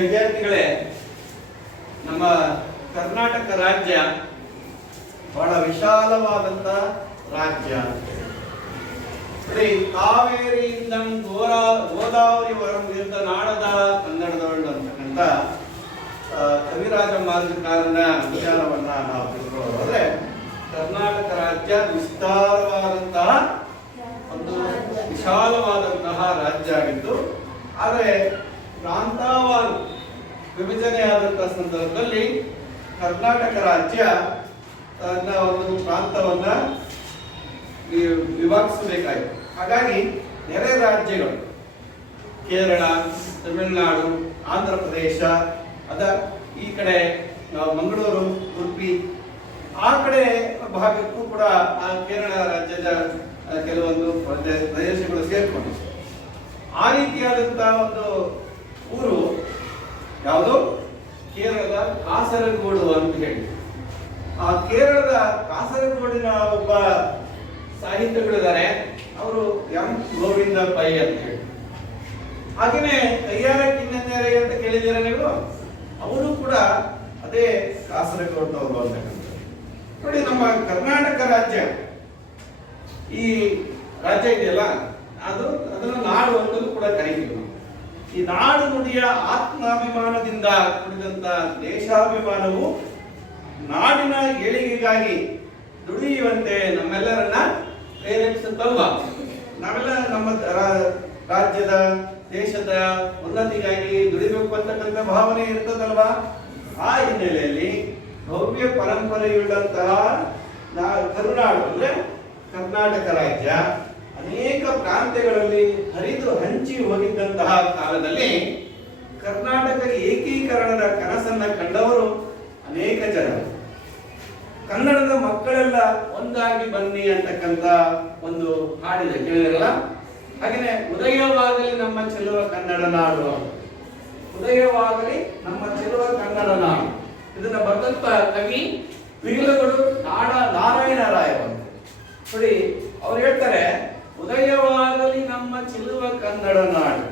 ವಿದ್ಯಾರ್ಥಿಗಳೇ, ನಮ್ಮ ಕರ್ನಾಟಕ ರಾಜ್ಯ ಬಹಳ ವಿಶಾಲವಾದಂತ ರಾಜ್ಯ. ಕಾವೇರಿಯಿಂದ ಗೋದಾವರಿ ವರೆಗಿದ್ದ ನಾಡದ ಕನ್ನಡದವಳು ಅಂತಕ್ಕಂಥ ಕವಿರಾಜ ಮಾರ್ಗಕಾರನ ವಿಚಾರವನ್ನ ನಾವು ತಿಳ್ಕೊಳ್ಳೋದಾದ್ರೆ, ಕರ್ನಾಟಕ ರಾಜ್ಯ ವಿಸ್ತಾರವಾದಂತಹ ಒಂದು ವಿಶಾಲವಾದಂತಹ ರಾಜ್ಯ ಆಗಿತ್ತು. ಆದರೆ ಪ್ರಾಂತವಾರು ವಿಭಜನೆ ಆದಂತಹ ಸಂದರ್ಭದಲ್ಲಿ ಕರ್ನಾಟಕ ರಾಜ್ಯ ತನ್ನ ಒಂದು ಪ್ರಾಂತವನ್ನ ವಿಭಾಗಿಸಬೇಕಾಯಿತು. ಹಾಗಾಗಿ ನೆರೆ ರಾಜ್ಯಗಳು ಕೇರಳ, ತಮಿಳುನಾಡು, ಆಂಧ್ರ ಪ್ರದೇಶ, ಈ ಕಡೆ ಮಂಗಳೂರು, ಉಡುಪಿ, ಆ ಕಡೆ ಭಾಗಕ್ಕೂ ಕೂಡ ಆ ಕೇರಳ ರಾಜ್ಯದ ಕೆಲವೊಂದು ಪ್ರದೇಶಗಳು ಸೇರ್ಕೊಂಡು ಆ ರೀತಿಯಾದಂತಹ ಒಂದು ಊರು ಯಾವುದು, ಕೇರಳದ ಕಾಸರಗೋಡು ಅಂತ ಹೇಳಿ. ಆ ಕೇರಳದ ಕಾಸರಗೋಡಿನ ಒಬ್ಬ ಸಾಹಿತ್ಯಗಳಿದ್ದಾರೆ, ಅವರು ಎಂ ಗೋವಿಂದ ಪೈ ಅಂತ ಹೇಳಿ. ಹಾಗೇನೆ ಕೈಯಾರ ಕಿನ್ನನೆರೆ ಅಂತ ಕೇಳಿದ್ದೀರ ನೀವು, ಅವರು ಕೂಡ ಅದೇ ಕಾಸರಗೋಡ್ನವರು ಅಂತಕ್ಕಂಥದ್ದು. ನೋಡಿ, ನಮ್ಮ ಕರ್ನಾಟಕ ರಾಜ್ಯ, ಈ ರಾಜ್ಯ ಇದೆಯಲ್ಲ, ಅದನ್ನು ನಾಡು ಅಂತಲೂ ಕೂಡ ಕರೀತೀವಿ ನಾವು. ಈ ನಾಡು ನುಡಿಯ ಆತ್ಮಾಭಿಮಾನದಿಂದ ಕೂಡಿದಂತ ದೇಶಾಭಿಮಾನವು ನಾಡಿನ ಏಳಿಗೆಗಾಗಿ ದುಡಿಯುವಂತೆ ನಮ್ಮೆಲ್ಲರನ್ನ ಪ್ರೇರೇಪಿಸುತ್ತಲ್ವಾ? ನಾವೆಲ್ಲ ನಮ್ಮ ರಾಜ್ಯದ, ದೇಶದ ಉನ್ನತಿಗಾಗಿ ದುಡಿಬೇಕು ಅಂತಕ್ಕಂಥ ಭಾವನೆ ಇರ್ತದಲ್ವಾ? ಆ ಹಿನ್ನೆಲೆಯಲ್ಲಿ ಭವ್ಯ ಪರಂಪರೆಯುಳ್ಳಂತಹ ಕರುನಾಡು ಅಂದ್ರೆ ಕರ್ನಾಟಕ ರಾಜ್ಯ ಅನೇಕ ಪ್ರಾಂತ್ಯಗಳಲ್ಲಿ ಹರಿದು ಹಂಚಿ ಹೋಗಿದ್ದಂತಹ ಕಾಲದಲ್ಲಿ ಕರ್ನಾಟಕ ಏಕೀಕರಣದ ಕನಸನ್ನ ಕಂಡವರು ಅನೇಕ ಜನರು. ಕನ್ನಡದ ಮಕ್ಕಳೆಲ್ಲ ಒಂದಾಗಿ ಬನ್ನಿ ಅಂತಕ್ಕಂಥ ಒಂದು ಹಾಡಿದೆ, ಕೇಳಿರಲ್ಲ? ಹಾಗೆಯೇ ಉದಯವಾಗಲಿ ನಮ್ಮ ಚೆಲುವ ಕನ್ನಡ ನಾಡು, ಉದಯವಾಗಲಿ ನಮ್ಮ ಚೆಲುವ ಕನ್ನಡ ನಾಡು. ಇದನ್ನ ಬರೆದಂತ ಕವಿ ವಿಗಿಲಗಳು ನಾರಾಯಣ ರಾಯರು. ನೋಡಿ, ಅವ್ರು ಹೇಳ್ತಾರೆ, ಉದಯವಾಗಲಿ ನಮ್ಮ ಚೆಲುವ ಕನ್ನಡ ನಾಡು,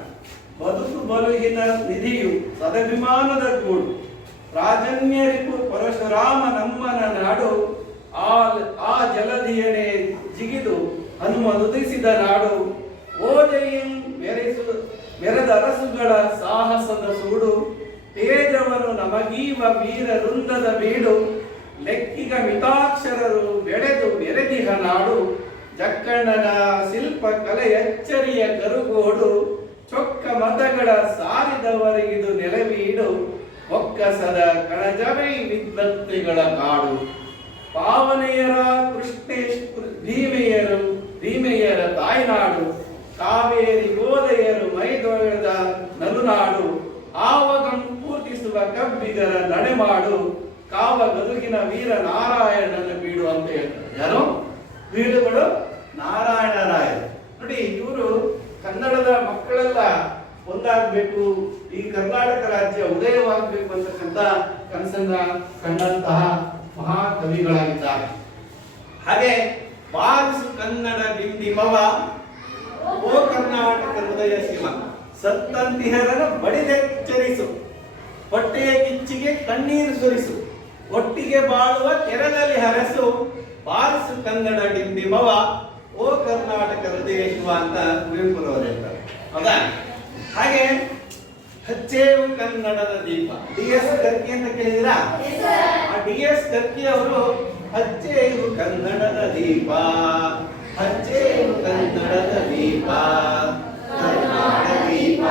ಬದುಕು ಬಲುಹಿನ ನಿಧಿಯು ಸದಭಿಮಾನದ ಗೂಡು, ರಾಜನ್ಯರಿಪು ಪರಶುರಾಮ ನಮ್ಮನ ನಾಡು, ಆ ಜಲಧಿಯನೆ ಜಿಗಿದು ಹನುಮನುದಿಸಿದ ನಾಡು, ಓಜೆಯಿಂ ಮೆರೆದ ಅರಸುಗಳ ಸಾಹಸದ ಸೂಡು, ತೇಜವನು ನಮಗೀವ ವೀರ ವೃಂದದ ಬೀಡು, ಲೆಕ್ಕಿಗ ಮಿತಾಕ್ಷರರು ಬೆಳೆದು ಬೆರೆದಿಹ ನಾಡು, ಜಕ್ಕಣ್ಣನ ಶಿಲ್ಪ ಕಲೆ ಎಚ್ಚರಿಯ ಕರುಗೋಡು, ಚೊಕ್ಕ ಮತಗಳ ಸಾರಿದವರಿಗಿದು ನೆಲವೀಡು, ಒಕ್ಕಸದ ಕಣಜವೈ ವಿದ್ವತ್ತೆಗಳ ಕಾಡು, ಪಾವನೆಯರ ಭೀಮೆಯರ ತಾಯ್ನಾಡು, ಕಾವೇರಿ ಗೋದೆಯರು ಮೈದೊಳೆದ ನಲುನಾಡು, ಆವಗಂ ಪೂರ್ತಿಸುವ ಕಬ್ಬಿಗರ ನಡೆಮಾಡು, ಕಾವ ಗದುಗಿನ ವೀರ ನಾರಾಯಣನ ಬೀಡು ಅಂತ ಹೇಳ್ತಾರೆ. ಯಾರು ಬೀಡುಗಳು? ನಾರಾಯಣ ರಾಯರು. ನೋಡಿ, ಇವರು ಕನ್ನಡದ ಮಕ್ಕಳೆಲ್ಲ ಒಂದಾಗಬೇಕು, ಈ ಕರ್ನಾಟಕ ರಾಜ್ಯ ಉದಯವಾಗಬೇಕು ಅಂತಕ್ಕಂಥ ಕನಸನ್ನ ಕಂಡಂತಹ ಮಹಾಕವಿಗಳಾಗಿದ್ದಾರೆ. ಹಾಗೆ ಬಾರಿಸು ಕನ್ನಡ ಡಿಂಡಿಮವ, ಓ ಕರ್ನಾಟಕ ಹೃದಯ ಶಿವ, ಸತ್ತಂತಿಹರನ್ನು ಬಡಿದೆಚ್ಚರಿಸು, ಹೊಟ್ಟೆಯ ಕಿಚ್ಚಿಗೆ ಕಣ್ಣೀರು ಸುರಿಸು, ಒಟ್ಟಿಗೆ ಬಾಳುವ ಕೆರದಲ್ಲಿ ಹರಸು, ಬಾರಿಸು ಕನ್ನಡ ಡಿಂಡಿಮವ, ಓ ಕರ್ನಾಟಕ ಹೃದಯ ಶಿವ ಅಂತ ಕುವೆಂಪುರವರು ಹೇಳ್ತಾರೆ. ಹೌದಾ? ಹಾಗೆ ಹಚ್ಚೇವು ಕನ್ನಡದ ದೀಪ, DS ಕರ್ಕಿ ಅಂತ ಕೇಳಿದಿರಾ? ಆ DS ಕರ್ಕಿ ಅವರು ಹಚ್ಚೇವು ಕನ್ನಡದ ದೀಪ, ಹಚ್ಚೇವು ಕನ್ನಡದ ದೀಪ, ಕನ್ನಡ ದೀಪ,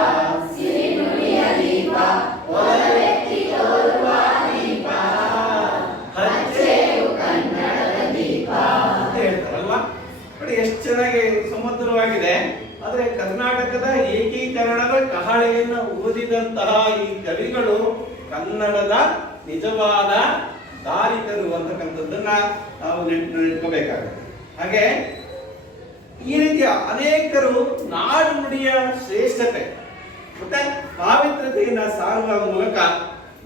ಸಿರಿನುಡಿಯ ದೀಪ, ಒಲವೆತ್ತಿ ತೋರುವ ದೀಪ, ಹಚ್ಚೇವು ಕನ್ನಡದ ದೀಪ ಅಂತ ಹೇಳ್ತಾರಲ್ವಾ? ನೋಡಿ, ಎಷ್ಟು ಚೆನ್ನಾಗಿ ಸುಮಧುರವಾಗಿದೆ. ಆದರೆ ಕರ್ನಾಟಕದ ಏಕೀಕರಣದ ಕಹಳೆಯನ್ನು ಓದಿದಂತಹ ಈ ಕವಿಗಳು ಕನ್ನಡದ ನಿಜವಾದ ದಾರಿಕರು ಅಂತಕ್ಕಂಥದ್ದನ್ನ ನಾವು ನೆನಪಿಟ್ಕೋಬೇಕಾಗುತ್ತೆ. ಹಾಗೆ ಈ ರೀತಿಯ ಅನೇಕರು ನಾಡು ನುಡಿಯ ಶ್ರೇಷ್ಠತೆ ಮತ್ತೆ ಪಾವಿತ್ರತೆಯನ್ನ ಸಾರುವ ಮೂಲಕ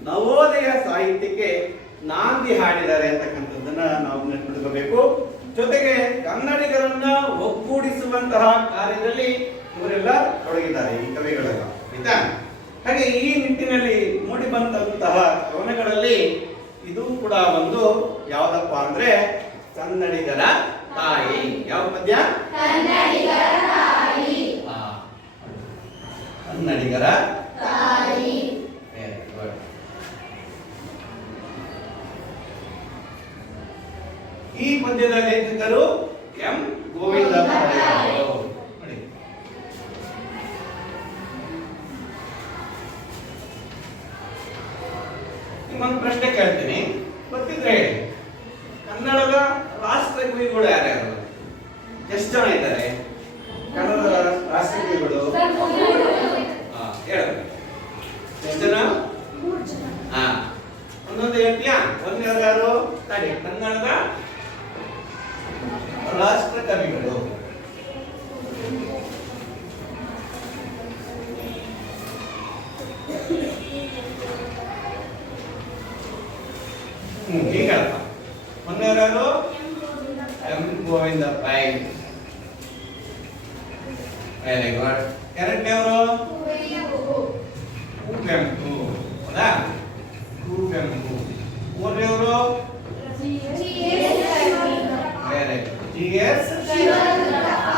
ನವೋದಯ ಸಾಹಿತ್ಯಕ್ಕೆ ನಾಂದಿ ಹಾಡಿದ್ದಾರೆ ಅಂತಕ್ಕಂಥದ್ದನ್ನ ನಾವು ನೆನಪಿಟ್ಕೋಬೇಕು. ಜೊತೆಗೆ ಕನ್ನಡಿಗರನ್ನ ಒಗ್ಗೂಡಿಸುವಂತಹ ಕಾರ್ಯದಲ್ಲಿ ಇವರೆಲ್ಲ ತೊಡಗಿದ್ದಾರೆ, ಈ ಕವಿಗಳೆಲ್ಲ. ಆಯ್ತಾ? ಹಾಗೆ ಈ ನಿಟ್ಟಿನಲ್ಲಿ ಇದು ಯಾವ್ದಪ್ಪ ಅಂದ್ರೆ ಕನ್ನಡಿಗರ ತಾಯಿ. ಯಾವ ಪದ್ಯ? ಕನ್ನಡಿಗರ ತಾಯಿ. ಕನ್ನಡಿಗರ ತಾಯಿ. Very good. ಈ ಪದ್ಯದ ಲೇಖಕರು ಎಂ ಗೋವಿಂದ ಪಡೆಯವರು. ನೋಡಿ, ನಿಮ್ಮೊಂದು ಪ್ರಶ್ನೆ ಕೇಳ್ತೀನಿ, ಗೊತ್ತಿದ್ರೆ ಹೇಳಿ. ಕನ್ನಡದ ರಾಷ್ಟ್ರ ಕವಿಗಳು ಯಾರ್ಯಾರು? ಎಷ್ಟು ಜನ ಇದ್ದಾರೆ ಕನ್ನಡದ ರಾಷ್ಟ್ರ ಕವಿಗಳು? ಹೇಳ, ಎಷ್ಟು ಜನ? ಒಂದೊಂದು ಹೇಳ್ತೀಯಾ? ಒಂದು ಯಾರು? ಸರಿ, ಕನ್ನಡದ ರಾಷ್ಟ್ರ ಕವಿಗಳು. ಈಗ ಒಂದೆರಡು M Govinda Pai. Very good. ಎರಡನೇವರು ಕುವೆಂಪು. ಹೌದಾ? ಕುವೆಂಪು. ಮೂರನೇವರು very good. G S. Shivarudrappa.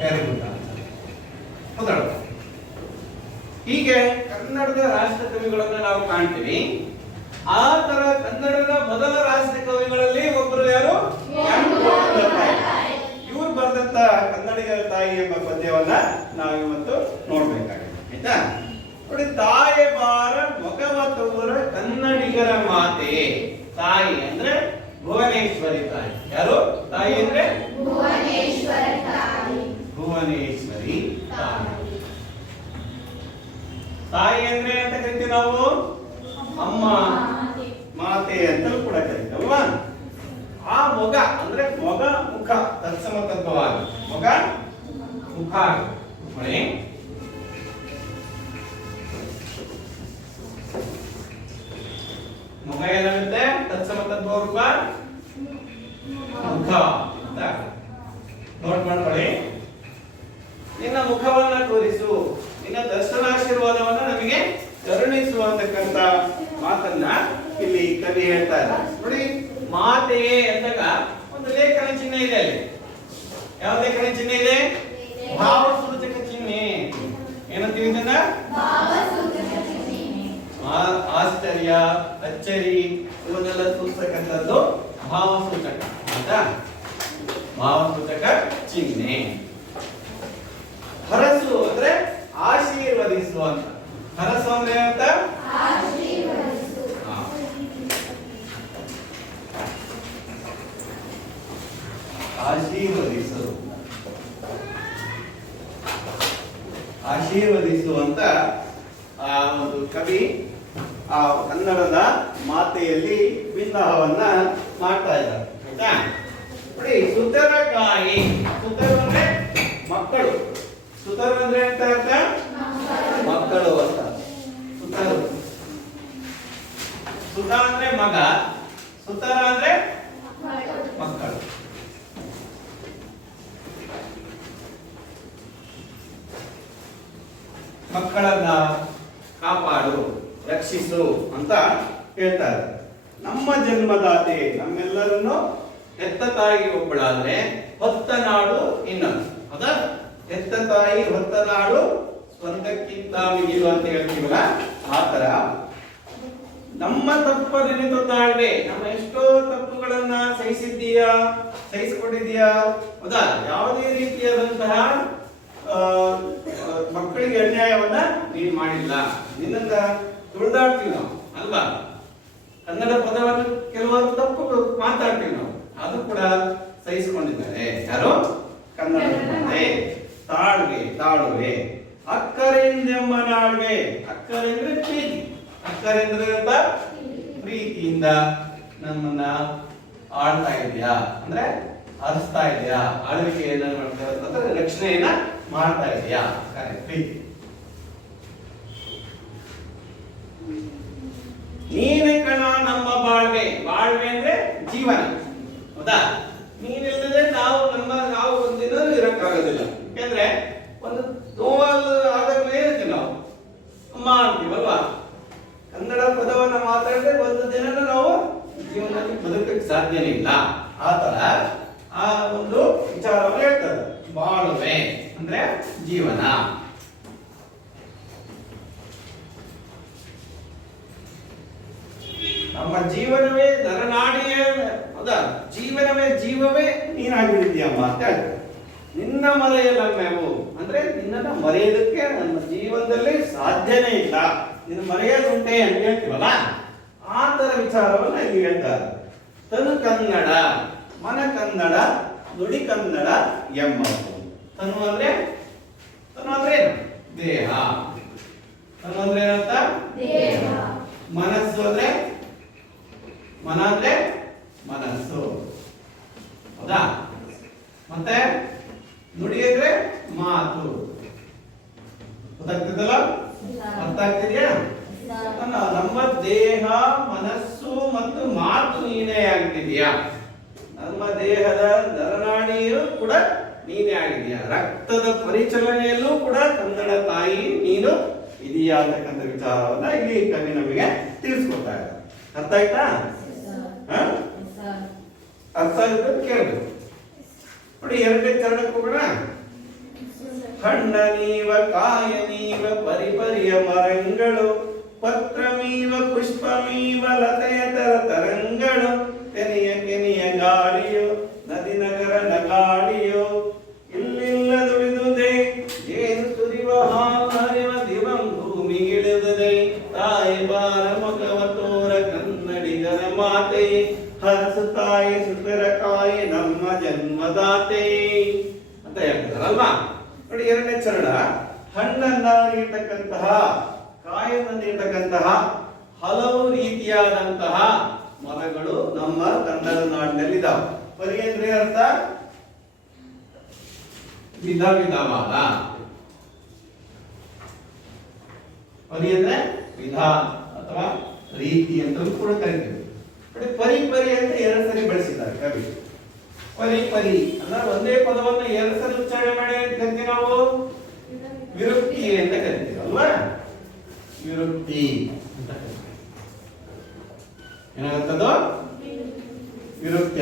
Very good. ಮೊದಲು ಹೀಗೆ ಕನ್ನಡದ ರಾಷ್ಟ್ರ ಕವಿಗಳನ್ನು ನಾವು ಕಾಣ್ತೀವಿ. ಆ ತರ ಕನ್ನಡದ ಮೊದಲ ರಾಷ್ಟ್ರ ಕವಿಗಳಲ್ಲಿ ಒಬ್ಬರು ಯಾರು? ಎಂ ಗೋವಿಂದ ಪೈ. ಇವರು ಬರೆದಂತ ಕನ್ನಡಿಗರ ತಾಯಿ ಎಂಬ ಪದ್ಯವನ್ನ ನಾವು ಇವತ್ತು ನೋಡ್ಬೇಕಾಗಿದೆ. ಆಯ್ತಾ? ನೋಡಿ, ತಾಯಿ ಬಾರ ಮೊಗವ ತೋರ ಕನ್ನಡಿಗರ ಮಾತೆ. ತಾಯಿ ಅಂದ್ರೆ ಭುವನೇಶ್ವರಿ ತಾಯಿ. ಯಾರು ತಾಯಿ ಅಂದ್ರೆ? ಭುವನೇಶ್ವರ ತಾಯಿ. ಭುವನೇಶ್ವರಿ ತಾಯಿ. ತಾಯಿ ಅಂದ್ರೆ ಅಂತ ಕರಿತೀವಿ ನಾವು, ಅಮ್ಮ ಮಾತೆ ಅಂತಲೂ ಕೂಡ ಕರಿತೀವಿ ಅಲ್ವಾ? ಆ ಮೊಗ ಅಂದ್ರೆ ಮೊಗ ಮುಖ ತತ್ಸಮ ತತ್ವವಾಗಿ ಮೊಗ ಮುಖ. ನೋಡಿ, ಮುಖ ಏನಾಗುತ್ತೆ? ತತ್ಸಮ ತತ್ವ ರೂಪ ಮುಖ ಅಂತ ನೋಟ್ ಮಾಡ್ಕೊಳ್ಳಿ. ನಿನ್ನ ಮುಖವನ್ನ ತೋರಿಸು, ನಿನ್ನ ದರ್ಶನಾಶೀರ್ವಾದವನ್ನ ನಮಗೆ ಕರುಣಿಸು ಅಂತಕ್ಕಂಥ ಮಾತನ್ನ ಇಲ್ಲಿ ಕವಿ ಹೇಳ್ತಾ ಇದ್ದಾರೆ. ನೋಡಿ, ಮಾತೆಯೇ ಅಂದಾಗ ಒಂದು ಲೇಖನ ಚಿಹ್ನೆ ಇದೆ ಅಲ್ಲಿ. ಯಾವ ಲೇಖನ ಚಿಹ್ನೆ ಇದೆ? ಭಾವಸೂಚಕ ಚಿಹ್ನೆ. ಏನಂತೀವಿ ಇದನ್ನ? ಭಾವಸೂಚಕ ಚಿಹ್ನೆ. ಆಶ್ಚರ್ಯ, ಅಚ್ಚರಿ ಇವನ್ನೆಲ್ಲ ಸೂಚಿಸತಕ್ಕಂಥದ್ದು ಭಾವಸೂಚಕ ಆಯ್ತಾ? ಭಾವಸೂಚಕ ಚಿಹ್ನೆ. ಹರಸು ಅಂದ್ರೆ ಆಶೀರ್ವದಿಸು ಅಂತ. ಹರಸು ಅಂದ್ರೆ ಅಂತ ಆಶೀರ್ವದಿಸು. ಆಶೀರ್ವದಿಸು, ಆಶೀರ್ವದಿಸು ಅಂತ ಆ ಒಂದು ಕವಿ ಆ ಕನ್ನಡದ ಮಾತೆಯಲ್ಲಿ ಬಿಂದಾವನ್ನ ಮಾಡ್ತಾ ಇದ್ದಾರೆ. ಆಯ್ತಾ? ನೋಡಿ, ಸುತರಕಾಯಿ. ಸುತರು ಅಂದ್ರೆ ಮಕ್ಕಳು. ಸುತರು ಅಂದ್ರೆ ಅಂತ ಅರ್ಥ? ಮಕ್ಕಳು ಅಂತ. ಸುತರು. ಸುತ ಅಂದ್ರೆ ಮಗ, ಸುತರ ಅಂದ್ರೆ ಮಕ್ಕಳು. ಮಕ್ಕಳನ್ನ ಕಾಪಾಡು, ರಕ್ಷಿಸು ಅಂತ ಹೇಳ್ತಾರೆ. ನಮ್ಮ ಜನ್ಮದಾತೆ, ನಮ್ಮೆಲ್ಲರನ್ನು ಹೆತ್ತ ತಾಯಿ ಒಬ್ಬಳಾದ್ರೆ ಹೊತ್ತ ನಾಡು ಇನ್ನೊಂದು. ಹೌದಾ? ಹೆತ್ತ ತಾಯಿ ಹೊತ್ತ ನಾಡು ಸ್ವರ್ಗಕ್ಕಿಂತ ಮಿಗಿಲು ಅಂತ ಹೇಳ್ತೀವಲ್ಲ, ಆ ತರ ನಮ್ಮ ತಪ್ಪ ನೆನೆದು ತಾಳ್ವೆ. ನಮ್ಮ ಎಷ್ಟೋ ತಪ್ಪುಗಳನ್ನ ಸಹಿಸಿದ್ದೀಯಾ, ಸಹಿಸಿಕೊಂಡಿದ್ದೀಯಾ? ಹೌದಾ? ಯಾವುದೇ ರೀತಿಯಾದಂತಹ ಮಕ್ಕಳಿಗೆ ಅನ್ಯಾಯವನ್ನ ನೀನು ಮಾಡಿಲ್ಲ. ನಿನ್ನನ್ನ ತುಳಿದಾಡ್ತೀವಿ ನಾವು ಅಲ್ವಾ? ಕನ್ನಡ ಪದವನ್ನು ಕೆಲವರು ತಪ್ಪು ಮಾತಾಡ್ತೀವಿ ನಾವು, ಅದು ಕೂಡ ಸಹಿಸಿಕೊಂಡಿದ್ದಾರೆ. ಯಾರು? ಕನ್ನಡ ತಾಳ್ವೆ, ತಾಳುವೆ. ಅಕ್ಕರೆಂದೆಮ್ಮ ನಾಳ್ವೆ. ಅಕ್ಕರೆಂದ್ರೆ ಪ್ರೀತಿ. ಅಕ್ಕರೆಂದ್ರೆ ಅಂತ ಪ್ರೀತಿಯಿಂದ ನಮ್ಮನ್ನ ಆಳ್ತಾ ಇದೆಯಾ ಅಂದ್ರೆ ಹರಿಸ್ತಾ ಇದೆಯಾ, ಆಳ್ವಿಕೆಯನ್ನ ಮಾಡ್ತಾ ಇರ್ತದೆ, ರಕ್ಷಣೆಯನ್ನ ಮಾಡ್ತಾ ಇದೆಯಾ, ಪ್ರೀತಿ. ನೀನೆ ಕಣ ನಮ್ಮ ಬಾಳ್ವೆ. ಬಾಳ್ವೆ ಅಂದ್ರೆ ಜೀವನ. ಹೌದಾ? ನೀನಿಲ್ಲದೆ ನಾವು ಒಂದಿನ ಇರಕ್ಕಾಗೋದಿಲ್ಲ. ಯಾಕಂದ್ರೆ ಒಂದು ನೋವಾದಾಗ ಹೇಳ್ತೀವಿ ನಾವು, ಅಮ್ಮ ಅಂತೀವಲ್ವಾ? ಕನ್ನಡ ಪದವನ್ನ ಮಾತಾಡಿದ್ರೆ ಸಾಧ್ಯನೇ ಇಲ್ಲ. ಆ ತರ ಆ ಒಂದು ವಿಚಾರವನ್ನು ಹೇಳ್ತಾರೆ. ಬಾಳುವೆ ಅಂದ್ರೆ ಜೀವನ. ನಮ್ಮ ಜೀವನವೇ ನರನಾಡಿಯೇ, ಹೌದಾ? ಜೀವನವೇ ಜೀವವೇ ನೀನಾಗಿಬಿಟ್ಟಿದ್ಯಮ್ಮ ಅಂತ ಹೇಳ್ತಾರೆ. ನಿನ್ನ ಮರೆಯಲಮ್ಮೆವು ಅಂದ್ರೆ ನಿನ್ನನ್ನು ಮರೆಯೋದಕ್ಕೆ ನನ್ನ ಜೀವನದಲ್ಲಿ ಸಾಧ್ಯನೇ ಇಲ್ಲ, ನಿನ್ನ ಮರೆಯೋದುಂಟೆ ಅಂತ ಹೇಳ್ತೀವಲ್ಲ, ಆ ತರ ವಿಚಾರವನ್ನ ಇಲ್ಲಿ ಹೇಳ್ತಾರೆ. ತನು ಕನ್ನಡ, ಮನ ಕನ್ನಡ, ನುಡಿ ಕನ್ನಡ ಎಂಬುದು. ತನು ಅಂದ್ರೆ ಏನು? ದೇಹ. ತನು ಅಂದ್ರೆ ಏನಂತ? ದೇಹ. ಮನಸ್ಸು ಅಂದ್ರೆ ಮನ ಅಂದ್ರೆ ಮನಸ್ಸು, ಹೌದಾ? ಮತ್ತೆ ನುಡಿ ಅಂದ್ರೆ ಮಾತು. ಗೊತ್ತಾಗ್ತಿದಲ್ಲ? ಅರ್ಥ ಆಗ್ತಿದ್ಯಾ? ನಮ್ಮ ದೇಹ, ಮನಸ್ಸು ಮತ್ತು ಮಾತು ನೀನೇ ಆಗ್ತಿದ್ಯಾ. ನಮ್ಮ ದೇಹದ ನರನಾಡಿಯೂ ಕೂಡ ನೀನೇ ಆಗಿದೆಯಾ. ರಕ್ತದ ಪರಿಚಲನೆಯಲ್ಲೂ ಕೂಡ ಕನ್ನಡ ತಾಯಿ ನೀನು ಇದೆಯಾ ಅಂತಕ್ಕಂಥ ವಿಚಾರವನ್ನ ಇಲ್ಲಿ ಕವಿ ನಮಗೆ ತಿಳಿಸ್ಕೊಡ್ತಾ ಇದ್ದಾರೆ. ಅರ್ಥ ಆಯ್ತಾ? ಅರ್ಥ ಆಗಿದ್ರೆ ಕೇಳಬೇಕು. ನೋಡಿ, ಎರಡನೇ ಚರಣಕ್ಕೆ ಹೋಗೋಣ. ಹಣ್ಣ ನೀವ, ಕಾಯ ನೀವ, ಪರಿಪರಿಯ ಮರಂಗಳು, ಪತ್ರಮೀವ, ಪುಷ್ಪಮೀವ, ಲತೆಯ ತರಂಗಳು, ತೆನೆಯ ಕೆನೆಯ ಗಾಳಿಯು, ನದಿ ನಗರ ನಗಾಳಿಯು, ಇಲ್ಲಿಲ್ಲ ದುಡಿದುದೇ ಏನು ಸುರಿವ ಹಾಲು ಹರಿವ ದಿವಂ ಭೂಮಿಗಿಳಿದುದೇ, ತಾಯಿ ಬಾರ ಮಗವ ತೋರ ಕನ್ನಡಿಗರ ಮಾತೆ, ಹರಸು ತಾಯಿ ಸುತರ ಕಾಯಿ ನಮ್ಮ ಜನ್ಮದಾತೆ ಅಂತ ಹೇಳ್ತಾರಲ್ವಾ. ನೋಡಿ, ಎರಡನೇ ಚರಣ. ಹಣ್ಣನ್ನ ನೀಡತಕ್ಕಂತಹ, ಕಾಯನ್ನು ನೀಡತಕ್ಕಂತಹ ಹಲವು ರೀತಿಯಾದಂತಹ ಮರಗಳು ನಮ್ಮ ಕನ್ನಡ ನಾಡಿನಲ್ಲಿದ್ದಾವೆ. ಪರಿ ಅಂದ್ರೆ ಅರ್ಥ ವಿಧ ವಿಧವಾದ. ಪರಿ ಅಂದ್ರೆ ವಿಧ ಅಥವಾ ರೀತಿ ಅಂತಲೂ ಕೂಡ ಕರಿತೀವಿ. ಪರಿ ಪರಿ ಅಂತ ಎರಡು ಸರಿ ಬಳಸಿದ್ದಾರೆ ಕವಿ. ಪರಿ ಪರಿ ಅಂದ್ರೆ ಒಂದೇ ಪದವನ್ನು ಎರಡು ಸರಿ ಉಚ್ಚಾರಣೆ ಮಾಡಿ ಅಂತ ಕರಿತೀವಿ ನಾವು. ವಿರುಕ್ತಿ ಅಂತ ಕರಿತೀವಿ ಅಲ್ವಾ? ವಿರುಕ್ತಿ ಅಂತ ಏನಾಗುತ್ತದೋ ವಿರುಕ್ತಿ.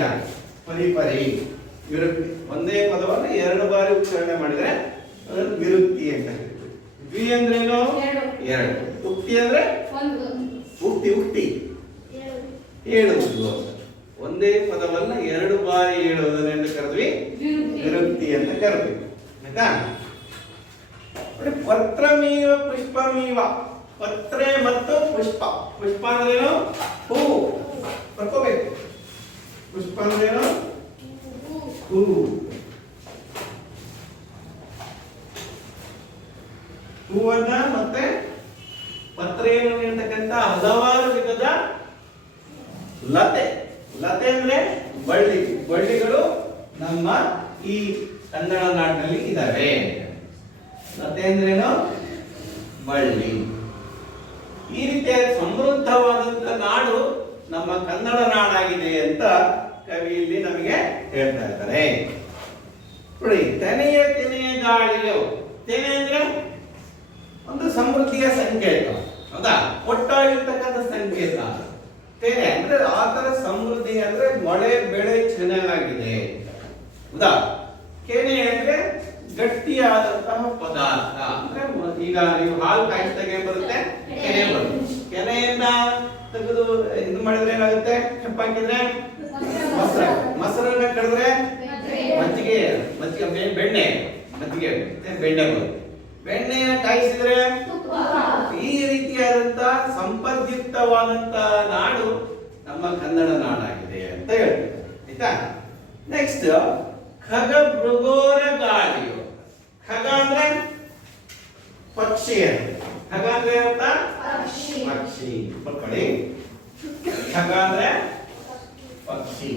ಪರಿ ಪರಿ ವಿರುಕ್ತಿ. ಒಂದೇ ಪದವನ್ನು ಎರಡು ಬಾರಿ ಉಚ್ಚಾರಣೆ ಮಾಡಿದ್ರೆ ಅದನ್ನು ವಿರುಕ್ತಿ ಅಂತ ಕರಿತೀವಿ. ದ್ವಿ ಅಂದ್ರೇನು? ಎರಡು. ಉಕ್ತಿ ಅಂದ್ರೆ ಉಕ್ತಿ. ಉಕ್ತಿ ಹೇಳುವುದು. ಒಂದೇ ಪದವನ್ನ ಎರಡು ಬಾರಿ ಹೇಳುವುದನ್ನು ಎಂದು ಕರೆದ್ವಿ ವಿರುಕ್ತಿ ಅಂತ ಕರೆದ್ವಿ. ಆಯ್ತಾ? ಪತ್ರಮೀವ, ಪುಷ್ಪಮೀವ. ಪತ್ರೆ ಮತ್ತು ಪುಷ್ಪ. ಪುಷ್ಪ ಅಂದ್ರೇನು? ಹೂವು. ಬರ್ಕೋಬೇಕು. ಪುಷ್ಪ ಅಂದ್ರೇನು? ಹೂವು. ಹೂವನ್ನ ಮತ್ತೆ ಪತ್ರೆಯನ್ನು ನೀಡತಕ್ಕಂತ ಹಲವಾರು ವಿಧದ ಲತೆ. ಲತೆ ಅಂದ್ರೆ ಬಳ್ಳಿ. ಬಳ್ಳಿಗಳು ನಮ್ಮ ಈ ಕನ್ನಡ ನಾಡಿನಲ್ಲಿ ಇದ್ದಾವೆ. ಲತೆ ಅಂದ್ರೇನು? ಬಳ್ಳಿ. ಈ ರೀತಿಯ ಸಮೃದ್ಧವಾದಂತ ನಾಡು ನಮ್ಮ ಕನ್ನಡ ನಾಡಾಗಿದೆ ಅಂತ ಕವಿ ಇಲ್ಲಿ ನಮಗೆ ಹೇಳ್ತಾ ಇದ್ದಾರೆ. ನೋಡಿ, ತೆನೆಯ ತೆನೆಯ ಗಾಳಿಯು. ತೆನೆ ಅಂದ್ರೆ ಒಂದು ಸಮೃದ್ಧಿಯ ಸಂಕೇತ, ಹೌದಾ? ಒಟ್ಟಾಗಿರ್ತಕ್ಕಂಥ ಸಂಕೇತ. ತೆನೆ ಅಂದ್ರೆ ಆ ತರ ಸಮೃದ್ಧಿ ಅಂದ್ರೆ ಮಳೆ ಬೆಳೆ ಚೆನ್ನಾಗಿದೆ, ಹೌದಾ? ಕೆನೆ ಅಂದ್ರೆ ಗಟ್ಟಿಯಾದಂತಹ ಪದಾರ್ಥ. ಅಂದ್ರೆ ಈಗ ನೀವು ಹಾಲು ಕಾಯಿಸಿದಾಗ ಏನ್ ಬರುತ್ತೆ? ಕೆನೆ ಬರುತ್ತೆ. ಕೆನೆಯನ್ನ ತೆಗೆದು ಇದು ಮಾಡಿದ್ರೆ ಏನಾಗುತ್ತೆ? ಚಪ್ಪಾಕಿದ್ರೆ ಮೊಸರು. ಮೊಸರನ್ನ ಕಡಿದ್ರೆ ಮಜ್ಜಿಗೆ. ಬೆಣ್ಣೆ. ಮಜ್ಜಿಗೆ ಬೆಣ್ಣೆ ಬರುತ್ತೆ. ಬೆಣ್ಣೆಯ ಕಾಯಿಸಿದ್ರೆ ಈ ರೀತಿಯಾದಂತಹ ಸಂಪದ್ಯುಕ್ತವಾದಂತಹ ನಾಡು ನಮ್ಮ ಕನ್ನಡ ನಾಡಾಗಿದೆ ಅಂತ ಹೇಳ್ತಾರೆ. ಆಯ್ತಾ? ನೆಕ್ಸ್ಟ್, ಖಗ ಮೃಗೋರ ಗಾಳಿಯು. ಖಗ ಅಂದ್ರೆ ಪಕ್ಷಿ. ಖಗ ಅಂದ್ರೆ ಏನಂತ? ಪಕ್ಷಿ. ಬರ್ಕೊಳ್ಳಿ. ಖಗ ಅಂದ್ರೆ ಪಕ್ಷಿ.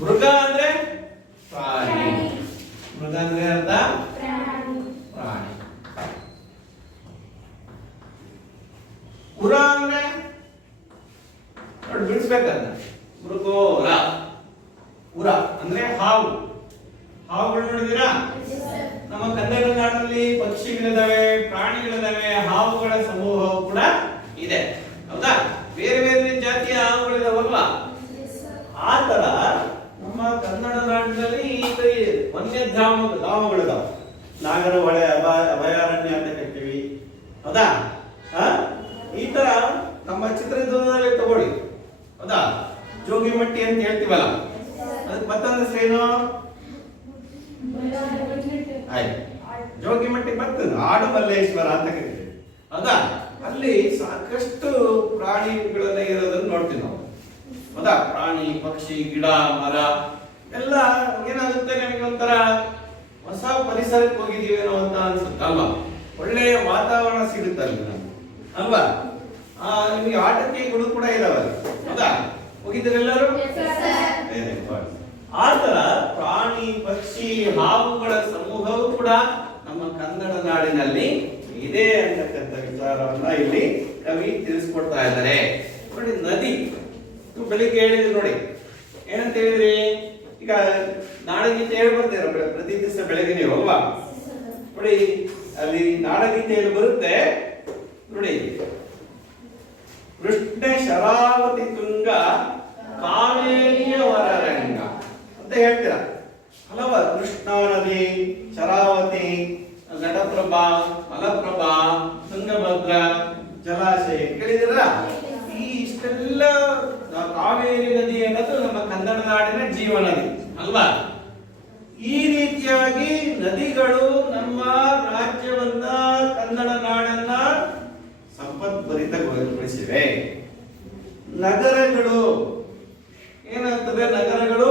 ಮೃಗ ಅಂದ್ರೆ ಪ್ರಾಣಿ. ಮೃಗ ಅಂದ್ರೆ ಅರ್ಥ ಪ್ರಾಣಿ. ಉರ ಅಂದ್ರೆ ನೋಡಿ ಬಿಡಿಸ್ಬೇಕಂತ. ಮೃಗೋರ. ಉರ ಅಂದ್ರೆ ಹಾವು. ಹಾವುಗಳು ನೋಡಿದೀರಾ? ನಮ್ಮ ಕನ್ನಡ ನಾಡಿನಲ್ಲಿ ಪಕ್ಷಿಗಳಿದಾವೆ, ಪ್ರಾಣಿಗಳಿದಾವೆ, ಹಾವುಗಳ ಸಮೂಹವು ಕೂಡ ಇದೆ, ಹೌದಾ? ಬೇರೆ ಬೇರೆ ಆ ತರ ನಮ್ಮ ಕನ್ನಡ ನಾಡಿನಲ್ಲಿ ಈ ಧಾಮಗಳಿದಾವೆ. ನಾಗರ ಹೊಳೆ ಅಭಯಾರಣ್ಯ ಅಂತ ಕರಿತೀವಿ, ಹೌದಾ? ಈ ತರ ನಮ್ಮ ಚಿತ್ರದುರ್ಗದಲ್ಲಿ ತಗೊಳ್ಳಿ, ಹೌದಾ? ಜೋಗಿಮಟ್ಟಿ ಅಂತ ಹೇಳ್ತೀವಲ್ಲ, ಅದಕ್ಕೆ ಮತ್ತೊಂದು ಹೆಸರೇನು? ಜೋಗಿಮಟ್ಟಿ ಬರ್ತದೆ, ಆಡುಮಲ್ಲೇಶ್ವರ ಅಂತ ಕರಿತೀವಿ, ಹೌದಾ? ಅಲ್ಲಿ ಸಾಕಷ್ಟು ಪ್ರಾಣಿಗಳೆಲ್ಲ ಇರೋದನ್ನ ನೋಡ್ತೀವಿ ನಾವು, ಹೌದಾ? ಪ್ರಾಣಿ ಪಕ್ಷಿ ಗಿಡ ಮರ ಎಲ್ಲ ಏನಾಗುತ್ತೆ, ನಮಗೆ ಒಂಥರ ಹೊಸ ಪರಿಸರಕ್ಕೆ ಹೋಗಿದೀವೇನೋ ಅಂತ ಅನ್ಸುತ್ತೆ ಅಲ್ವಾ? ಒಳ್ಳೆಯ ವಾತಾವರಣ ಸಿಗುತ್ತೆ ಅಲ್ಲಿ ನಮ್ಗೆ, ಅಲ್ವಾ? ನಿಮಗೆ ಆಟಕೆಗಳು ಕೂಡ ಇದಾವೆ, ಹೌದಾ? ಹೋಗಿದ್ದೀರೆಲ್ಲರೂ? ಆ ತರ ಪ್ರಾಣಿ ಪಕ್ಷಿ ಹಾವುಗಳ ಸಮೂಹವು ಕೂಡ ನಮ್ಮ ಕನ್ನಡ ನಾಡಿನಲ್ಲಿ ಇದೆ ಅಂತಕ್ಕಂಥ ವಿಚಾರವನ್ನ ಇಲ್ಲಿ ಕವಿ ತಿಳಿಸ್ಕೊಡ್ತಾ ಇದ್ದಾರೆ. ನೋಡಿ, ನದಿ ಬೆಳಿಗ್ಗೆ ಹೇಳಿದ್ರಿ ನೋಡಿ, ಏನಂತ ಹೇಳಿದ್ರಿ? ಈಗ ನಾಡಗೀತೆ ಹೇಳ್ಬರ್ತೇವೆ ಪ್ರತಿ ದಿವಸ ಬೆಳಗ್ಗೆ ನೀವು, ಅಲ್ವಾ? ನೋಡಿ, ಅಲ್ಲಿ ನಾಡಗೀತೆಯಲ್ಲಿ ಬರುತ್ತೆ ನೋಡಿ, ಕೃಷ್ಣ ಶರಾವತಿ ತುಂಗ ಕಾವೇರಿಯ ವರರಂಗ ಅಂತ ಹೇಳ್ತೀರ ಅಲ್ಲವ? ಕೃಷ್ಣ ನದಿ, ಶರಾವತಿ, ಘಟಪ್ರಭಾ, ಮಲಪ್ರಭಾ, ತುಂಗಭದ್ರ ಜಲಾಶಯ ಕೇಳಿದಿರ? ಈ ಇಷ್ಟೆಲ್ಲ ಕಾವೇರಿ ನದಿ ಅನ್ನೋದು ನಮ್ಮ ಕನ್ನಡ ನಾಡಿನ ಜೀವ ನದಿ ಅಲ್ವಾ? ಈ ರೀತಿಯಾಗಿ ನದಿಗಳು ನಮ್ಮ ರಾಜ್ಯವನ್ನ, ಕನ್ನಡ ನಾಡನ್ನ ಸಂಪದ್ಭರಿತಗೊಳಿಸಿವೆ. ನಗರಗಳು ಏನಾಗ್ತದೆ? ನಗರಗಳು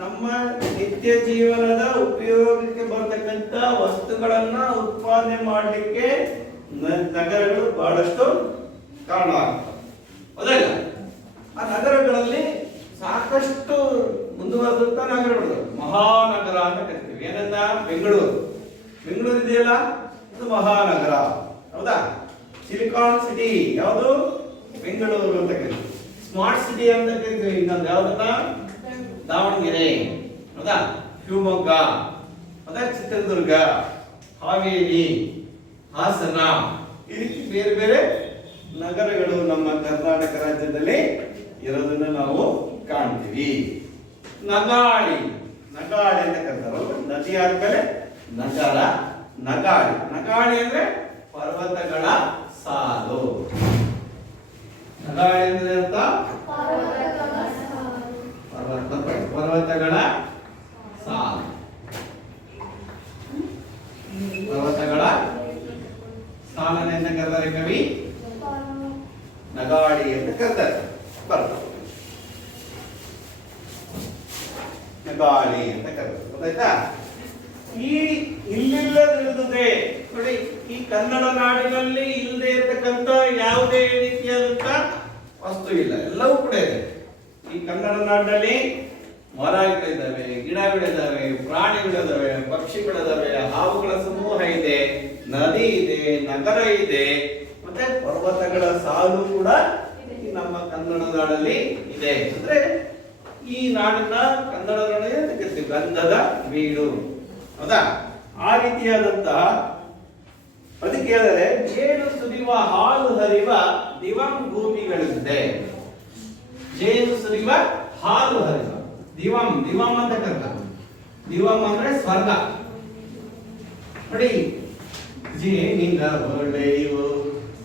ನಮ್ಮ ನಿತ್ಯ ಜೀವನದ ಉಪಯೋಗಕ್ಕೆ ಬರತಕ್ಕಂತ ವಸ್ತುಗಳನ್ನ ಉತ್ಪಾದನೆ ಮಾಡಲಿಕ್ಕೆ ನಗರಗಳು ಬಹಳಷ್ಟು ಕಾರಣ ಆಗ್ತವೆ, ಹೌದಲ್ಲ? ಆ ನಗರಗಳಲ್ಲಿ ಸಾಕಷ್ಟು ಮುಂದುವರೆದಂತ ನಗರಗಳು, ಮಹಾನಗರ ಅಂತ ಕರಿತೀವಿ. ಏನಂತ? ಬೆಂಗಳೂರು ಇದೆಯಲ್ಲ, ಇದು ಮಹಾನಗರ, ಹೌದಾ? ಸಿಲಿಕಾನ್ ಸಿಟಿ ಯಾವುದು? ಬೆಂಗಳೂರು ಅಂತ ಕರಿತೀವಿ. ಸ್ಮಾರ್ಟ್ ಸಿಟಿ ಅಂತ ಕರಿತೀವಿ. ಇನ್ನೊಂದು ಯಾವ್ದನ್ನ? ದಾವಣಗೆರೆ, ಹೌದಾ? ಶಿವಮೊಗ್ಗ, ಹೌದಾ? ಚಿತ್ರದುರ್ಗ, ಹಾವೇರಿ, ಹಾಸನ, ಈ ರೀತಿ ಬೇರೆ ಬೇರೆ ನಗರಗಳು ನಮ್ಮ ಕರ್ನಾಟಕ ರಾಜ್ಯದಲ್ಲಿ ಇರೋದನ್ನ ನಾವು ಕಾಣ್ತೀವಿ. ನಗಾಳಿ ಅಂತ ಕರೀತಾರಲ್ಲ, ನದಿ ಆದ್ಮೇಲೆ ನಗರ, ನಗಾಳಿ ಅಂದ್ರೆ ಪರ್ವತಗಳ ಸಾಲು. ನಗಾಳಿ ಅಂದ್ರೆ ಅರ್ಥ ಪರ್ವತಗಳ ಸಾಲು, ಪರ್ವತಗಳ ಸಾಲನೆಂದ ಕರೆದರೆ ಕವಿ ನಗಾಳಿ ಅಂತ ಕರೆದರೆ ನಗಾಳಿ ಅಂತ ಕರೆದರು, ಗೊತ್ತಾಯ್ತಾ? ಈ ಇಲ್ಲಿಲ್ಲದಿರುತ್ತದೆ ನೋಡಿ, ಈ ಕನ್ನಡ ನಾಡಿನಲ್ಲಿ ಇಲ್ಲದೆ ಇರತಕ್ಕಂತ ಯಾವುದೇ ರೀತಿಯಾದಂತ ವಸ್ತು ಇಲ್ಲ, ಎಲ್ಲವೂ ಕೂಡ ಇದೆ. ಈ ಕನ್ನಡ ನಾಡಿನಲ್ಲಿ ಮರಗಳಿದ್ದಾವೆ, ಗಿಡಗಳಿದ್ದಾವೆ, ಪ್ರಾಣಿಗಳಿದ್ದಾವೆ, ಪಕ್ಷಿಗಳಿದ್ದಾವೆ, ಹಾವುಗಳ ಸಮೂಹ ಇದೆ, ನದಿ ಇದೆ, ನಗರ ಇದೆ, ಮತ್ತೆ ಪರ್ವತಗಳ ಸಾಲು ಕೂಡ ನಮ್ಮ ಕನ್ನಡ ನಾಡಲ್ಲಿ ಇದೆ. ಅಂದ್ರೆ ಈ ನಾಡಿನ ಕನ್ನಡ ನಾಡಿನ ಗಂಧದ ಬೀಡು, ಹೌದಾ? ಆ ರೀತಿಯಾದಂತಹ ಅದಕ್ಕೆ ಹೇಳಿದರೆ ಜೇನು ಸುರಿಯುವ ಹಾಲು ಹರಿವ ದಿವಂ ಭೂಮಿಗಳಿದೆ. ಜೇನು ಸುರಿಯುವ ಹಾಲು ಹರಿವ ದಿವಂ ಅಂತ ಕರೀತಾರೆ. ದಿವಂ ಅಂದ್ರೆ ಸ್ವರ್ಗ. ನೋಡಿ, ಜೇನಿನ ಹೊಳೆಯೋ